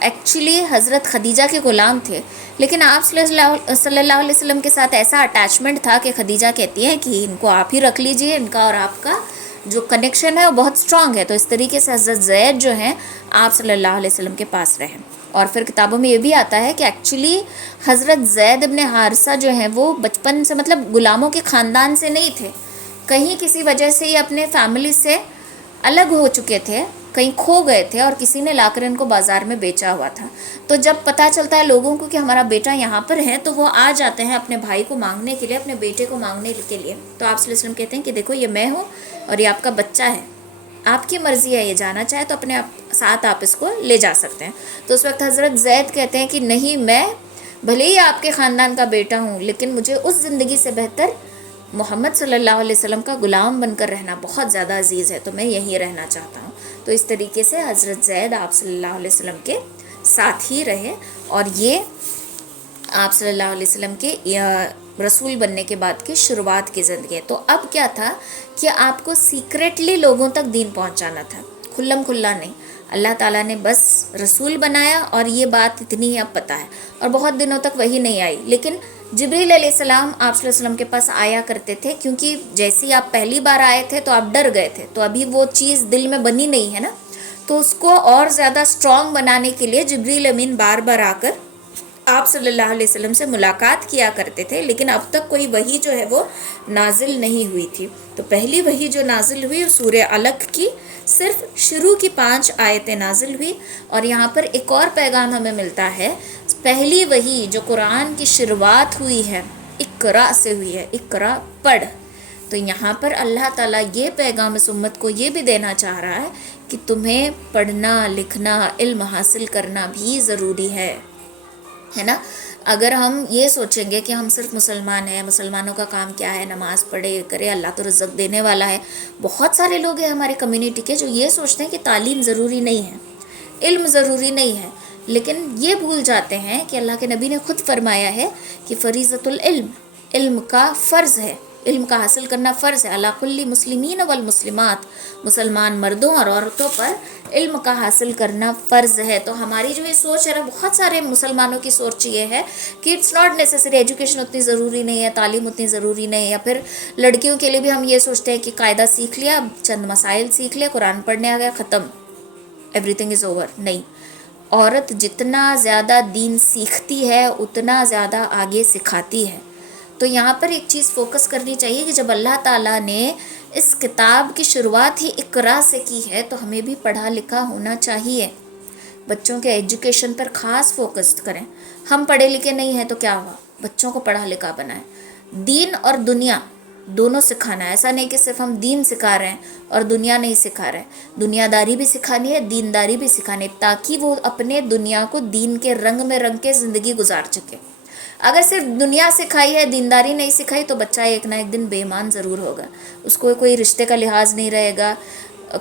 ایکچولی حضرت خدیجہ کے غلام تھے، لیکن آپ صلی اللہ علیہ وسلم کے ساتھ ایسا اٹیچمنٹ تھا کہ خدیجہ کہتی ہیں کہ ان کو آپ ہی رکھ لیجئے، ان کا اور آپ کا جو کنیکشن ہے وہ بہت اسٹرانگ ہے. تو اس طریقے سے حضرت زید جو ہیں آپ صلی اللہ علیہ وسلم کے پاس رہیں. اور پھر کتابوں میں یہ بھی آتا ہے کہ ایکچولی حضرت زید ابن حارثہ جو ہیں وہ بچپن سے، مطلب غلاموں کے خاندان سے نہیں تھے، کہیں کسی وجہ سے یہ اپنے فیملی سے الگ ہو چکے تھے، کہیں کھو گئے تھے اور کسی نے لا کر ان کو بازار میں بیچا ہوا تھا. تو جب پتہ چلتا ہے لوگوں کو کہ ہمارا بیٹا یہاں پر ہے تو وہ آ جاتے ہیں اپنے بھائی کو مانگنے کے لیے، اپنے بیٹے کو مانگنے کے لیے. تو آپ صلی اللہ علیہ وسلم کہتے ہیں کہ دیکھو یہ میں ہوں اور یہ آپ کا بچہ ہے، آپ کی مرضی ہے، یہ جانا چاہے تو اپنے ساتھ آپ اس کو لے جا سکتے ہیں. تو اس وقت حضرت زید کہتے ہیں کہ نہیں، میں بھلے ہی آپ کے خاندان کا بیٹا ہوں لیکن مجھے اس زندگی سے بہتر محمد صلی اللہ علیہ وسلم کا غلام بن کر رہنا بہت زیادہ عزیز ہے، تو میں یہیں رہنا چاہتا ہوں. تو اس طریقے سے حضرت زید آپ صلی اللہ علیہ وسلم کے ساتھ ہی رہے، اور یہ آپ صلی اللہ علیہ وسلم کے رسول بننے کے بعد کی شروعات کی زندگی ہے. تو اب کیا تھا کہ آپ کو سیکریٹلی لوگوں تک دین پہنچانا تھا، کھلم کھلا نہیں. اللہ تعالیٰ نے بس رسول بنایا اور یہ بات اتنی ہی اب پتہ ہے، اور بہت دنوں تک وہی نہیں آئی. لیکن جبریل علیہ السلام آپ صلی اللہ علیہ وسلم کے پاس آیا کرتے تھے، کیونکہ جیسے ہی آپ پہلی بار آئے تھے تو آپ ڈر گئے تھے، تو ابھی وہ چیز دل میں بنی نہیں ہے نا، تو اس کو اور زیادہ اسٹرانگ بنانے کے لیے جبریل امین بار بار آ کر آپ صلی اللہ علیہ وسلم سے ملاقات کیا کرتے تھے. لیکن اب تک کوئی وحی جو ہے وہ نازل نہیں ہوئی تھی. تو پہلی وحی جو نازل ہوئی سورہ علق کی صرف شروع کی 5 آیتیں نازل ہوئی. اور یہاں پر ایک اور پیغام ہمیں ملتا ہے، پہلی وحی جو قرآن کی شروعات ہوئی ہے اقرا سے ہوئی ہے، اقرا پڑھ. تو یہاں پر اللہ تعالیٰ یہ پیغام اس امت کو یہ بھی دینا چاہ رہا ہے کہ تمہیں پڑھنا لکھنا علم حاصل کرنا بھی ضروری ہے نا. اگر ہم یہ سوچیں گے کہ ہم صرف مسلمان ہیں، مسلمانوں کا کام کیا ہے، نماز پڑھے کرے، اللہ تو رزق دینے والا ہے. بہت سارے لوگ ہیں ہمارے کمیونٹی کے جو یہ سوچتے ہیں کہ تعلیم ضروری نہیں ہے، علم ضروری نہیں ہے. لیکن یہ بھول جاتے ہیں کہ اللہ کے نبی نے خود فرمایا ہے کہ فریضۃ العلم، علم کا فرض ہے، علم کا حاصل کرنا فرض ہے، علی کل مسلمین والمسلمات، مسلمان مردوں اور عورتوں پر علم کا حاصل کرنا فرض ہے۔ تو ہماری جو یہ سوچ ہے، بہت سارے مسلمانوں کی سوچ یہ ہے کہ اٹس ناٹ نیسیسری، ایجوکیشن اتنی ضروری نہیں ہے، تعلیم اتنی ضروری نہیں ہے، یا پھر لڑکیوں کے لیے بھی ہم یہ سوچتے ہیں کہ قاعدہ سیکھ لیا، چند مسائل سیکھ لیا، قرآن پڑھنے آ گیا، ختم، ایوری تھنگ از اوور۔ نہیں، عورت جتنا زیادہ دین سیکھتی ہے اتنا زیادہ آگے سکھاتی ہے۔ تو یہاں پر ایک چیز فوکس کرنی چاہیے کہ جب اللہ تعالیٰ نے اس کتاب کی شروعات ہی اقرا سے کی ہے تو ہمیں بھی پڑھا لکھا ہونا چاہیے، بچوں کے ایجوکیشن پر خاص فوکس کریں۔ ہم پڑھے لکھے نہیں ہیں تو کیا ہوا، بچوں کو پڑھا لکھا بنائیں، دین اور دنیا دونوں سکھانا ہے۔ ایسا نہیں کہ صرف ہم دین سکھا رہے ہیں اور دنیا نہیں سکھا رہے، دنیا داری بھی سکھانی ہے، دینداری بھی سکھانی ہے، تاکہ وہ اپنے دنیا کو دین کے رنگ میں رنگ کے زندگی گزار سکے۔ اگر صرف دنیا سکھائی ہے، دینداری نہیں سکھائی، تو بچہ ایک نہ ایک دن بے ایمان ضرور ہوگا، اس کو کوئی رشتے کا لحاظ نہیں رہے گا،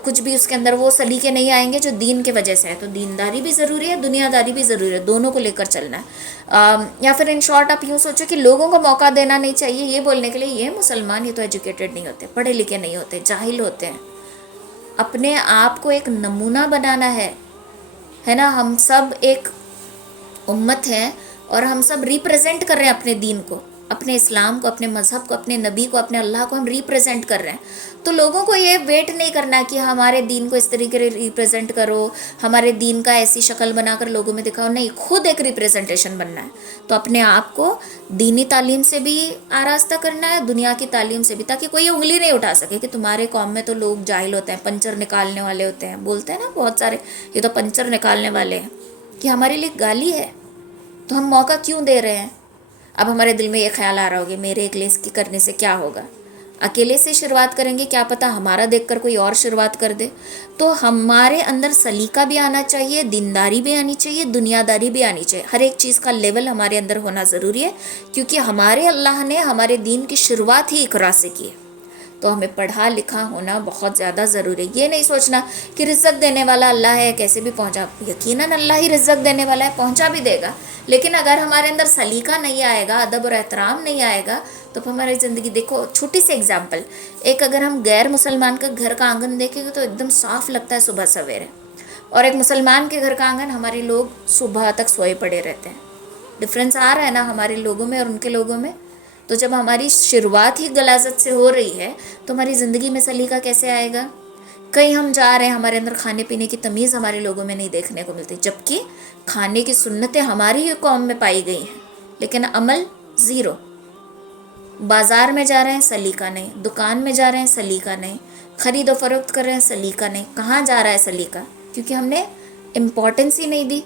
کچھ بھی اس کے اندر وہ سلیقے نہیں آئیں گے جو دین کے وجہ سے ہے۔ تو دینداری بھی ضروری ہے، دنیا داری بھی ضروری ہے، دونوں کو لے کر چلنا ہے۔ یا پھر ان شارٹ آپ یوں سوچو کہ لوگوں کو موقع دینا نہیں چاہیے یہ بولنے کے لیے یہ مسلمان یہ تو ایجوکیٹڈ نہیں ہوتے، پڑھے لکھے نہیں ہوتے، جاہل ہوتے ہیں۔ اپنے آپ کو ایک نمونہ بنانا ہے نا۔ ہم سب ایک امت ہیں اور ہم سب ریپریزنٹ کر رہے ہیں اپنے دین کو، اپنے اسلام کو، اپنے مذہب کو، اپنے نبی کو، اپنے اللہ کو ہم ریپریزنٹ کر رہے ہیں۔ تو لوگوں کو یہ ویٹ نہیں کرنا کہ ہمارے دین کو اس طریقے سے ریپریزنٹ کرو، ہمارے دین کا ایسی شکل بنا کر لوگوں میں دکھاؤ، نہیں، خود ایک ریپریزنٹیشن بننا ہے۔ تو اپنے آپ کو دینی تعلیم سے بھی آراستہ کرنا ہے، دنیا کی تعلیم سے بھی، تاکہ کوئی انگلی نہیں اٹھا سکے کہ تمہارے قوم میں تو لوگ جاہل ہوتے ہیں، پنچر نکالنے والے ہوتے ہیں، بولتے ہیں نا بہت سارے، یہ تو پنچر نکالنے والے ہیں، کہ ہمارے لیے گالی ہے۔ تو ہم موقع کیوں دے رہے ہیں؟ اب ہمارے دل میں یہ خیال آ رہا ہوگا میرے اکیلے اس کی کرنے سے کیا ہوگا، اکیلے سے شروعات کریں گے، کیا پتہ ہمارا دیکھ کر کوئی اور شروعات کر دے۔ تو ہمارے اندر سلیقہ بھی آنا چاہیے، دینداری بھی آنی چاہیے، دنیا داری بھی آنی چاہیے، ہر ایک چیز کا لیول ہمارے اندر ہونا ضروری ہے، کیونکہ ہمارے اللہ نے ہمارے دین کی شروعات ہی اقرا سے کی ہے۔ تو ہمیں پڑھا لکھا ہونا بہت زیادہ ضروری ہے۔ یہ نہیں سوچنا کہ رزق دینے والا اللہ ہے کیسے بھی پہنچا، یقیناً اللہ ہی رزق دینے والا ہے، پہنچا بھی دے گا، لیکن اگر ہمارے اندر سلیقہ نہیں آئے گا، ادب اور احترام نہیں آئے گا، تو ہماری زندگی، دیکھو چھوٹی سی ایگزامپل، ایک اگر ہم غیر مسلمان کا گھر کا آنگن دیکھیں گے تو ایک دم صاف لگتا ہے صبح سویرے، اور ایک مسلمان کے گھر کا آنگن ہمارے لوگ صبح تک سوئے پڑے رہتے ہیں۔ ڈفرینس آ رہا ہے نا ہمارے لوگوں میں اور ان کے لوگوں میں۔ تو جب ہماری شروعات ہی غلاظت سے ہو رہی ہے تو ہماری زندگی میں سلیقہ کیسے آئے گا؟ کہیں ہم جا رہے ہیں، ہمارے اندر کھانے پینے کی تمیز ہمارے لوگوں میں نہیں دیکھنے کو ملتی، جبکہ کھانے کی سنتیں ہماری ہی قوم میں پائی گئی ہیں، لیکن عمل زیرو۔ بازار میں جا رہے ہیں، سلیقہ نہیں، دکان میں جا رہے ہیں، سلیقہ نہیں، خرید و فروخت کر رہے ہیں، سلیقہ نہیں، کہاں جا رہا ہے سلیقہ؟ کیونکہ ہم نے امپورٹنس ہی نہیں دی۔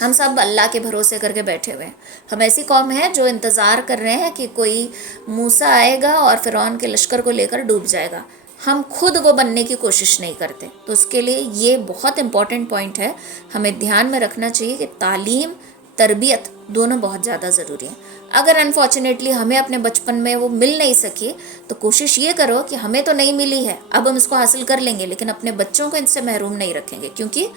ہم سب اللہ کے بھروسے کر کے بیٹھے ہوئے ہیں۔ ہم ایسی قوم ہے جو انتظار کر رہے ہیں کہ کوئی موسیٰ آئے گا اور فرعون کے لشکر کو لے کر ڈوب جائے گا، ہم خود وہ بننے کی کوشش نہیں کرتے۔ تو اس کے لیے یہ بہت امپورٹنٹ پوائنٹ ہے، ہمیں دھیان میں رکھنا چاہیے کہ تعلیم، تربیت دونوں بہت زیادہ ضروری ہیں۔ اگر انفارچونیٹلی ہمیں اپنے بچپن میں وہ مل نہیں سکی تو کوشش یہ کرو کہ ہمیں تو نہیں ملی ہے، اب ہم اس کو حاصل کر لیں گے، لیکن اپنے بچوں کو ان سے محروم نہیں رکھیں گے، کیونکہ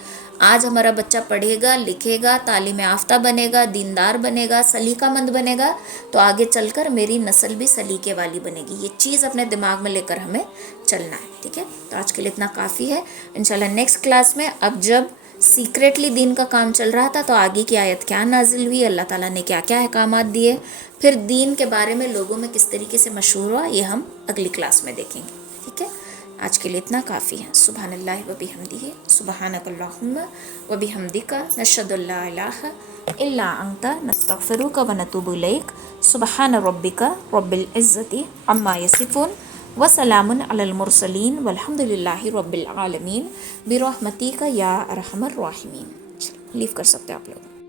آج ہمارا بچہ پڑھے گا، لکھے گا، تعلیم یافتہ بنے گا، دیندار بنے گا، سلیقہ مند بنے گا، تو آگے چل کر میری نسل بھی سلیقے والی بنے گی۔ یہ چیز اپنے دماغ میں لے کر ہمیں چلنا ہے، ٹھیک ہے؟ تو آج کے لیے اتنا کافی ہے۔ انشاءاللہ نیکسٹ کلاس میں، اب جب سیکریٹلی دین کا کام چل رہا تھا تو آگے کی آیت کیا نازل ہوئی، اللہ تعالیٰ نے کیا کیا احکامات دیے، پھر دین کے بارے میں لوگوں میں کس طریقے سے مشہور ہوا، یہ ہم اگلی کلاس میں دیکھیں گے، ٹھیک ہے؟ آج کے لیے اتنا کافی ہے۔ سبحان اللہ و بحمدہ، سبحانک اللہم و بحمدک، نشہد ان لا الہ الا انت، نستغفرک و نتوب الیک۔ سبحان ربک رب العزت عما یصفون وسلام علی المرسلین والحمد للہ رب العالمین برحمتک یا ارحم الراحمین۔ لیو کر سکتے ہیں آپ لوگ۔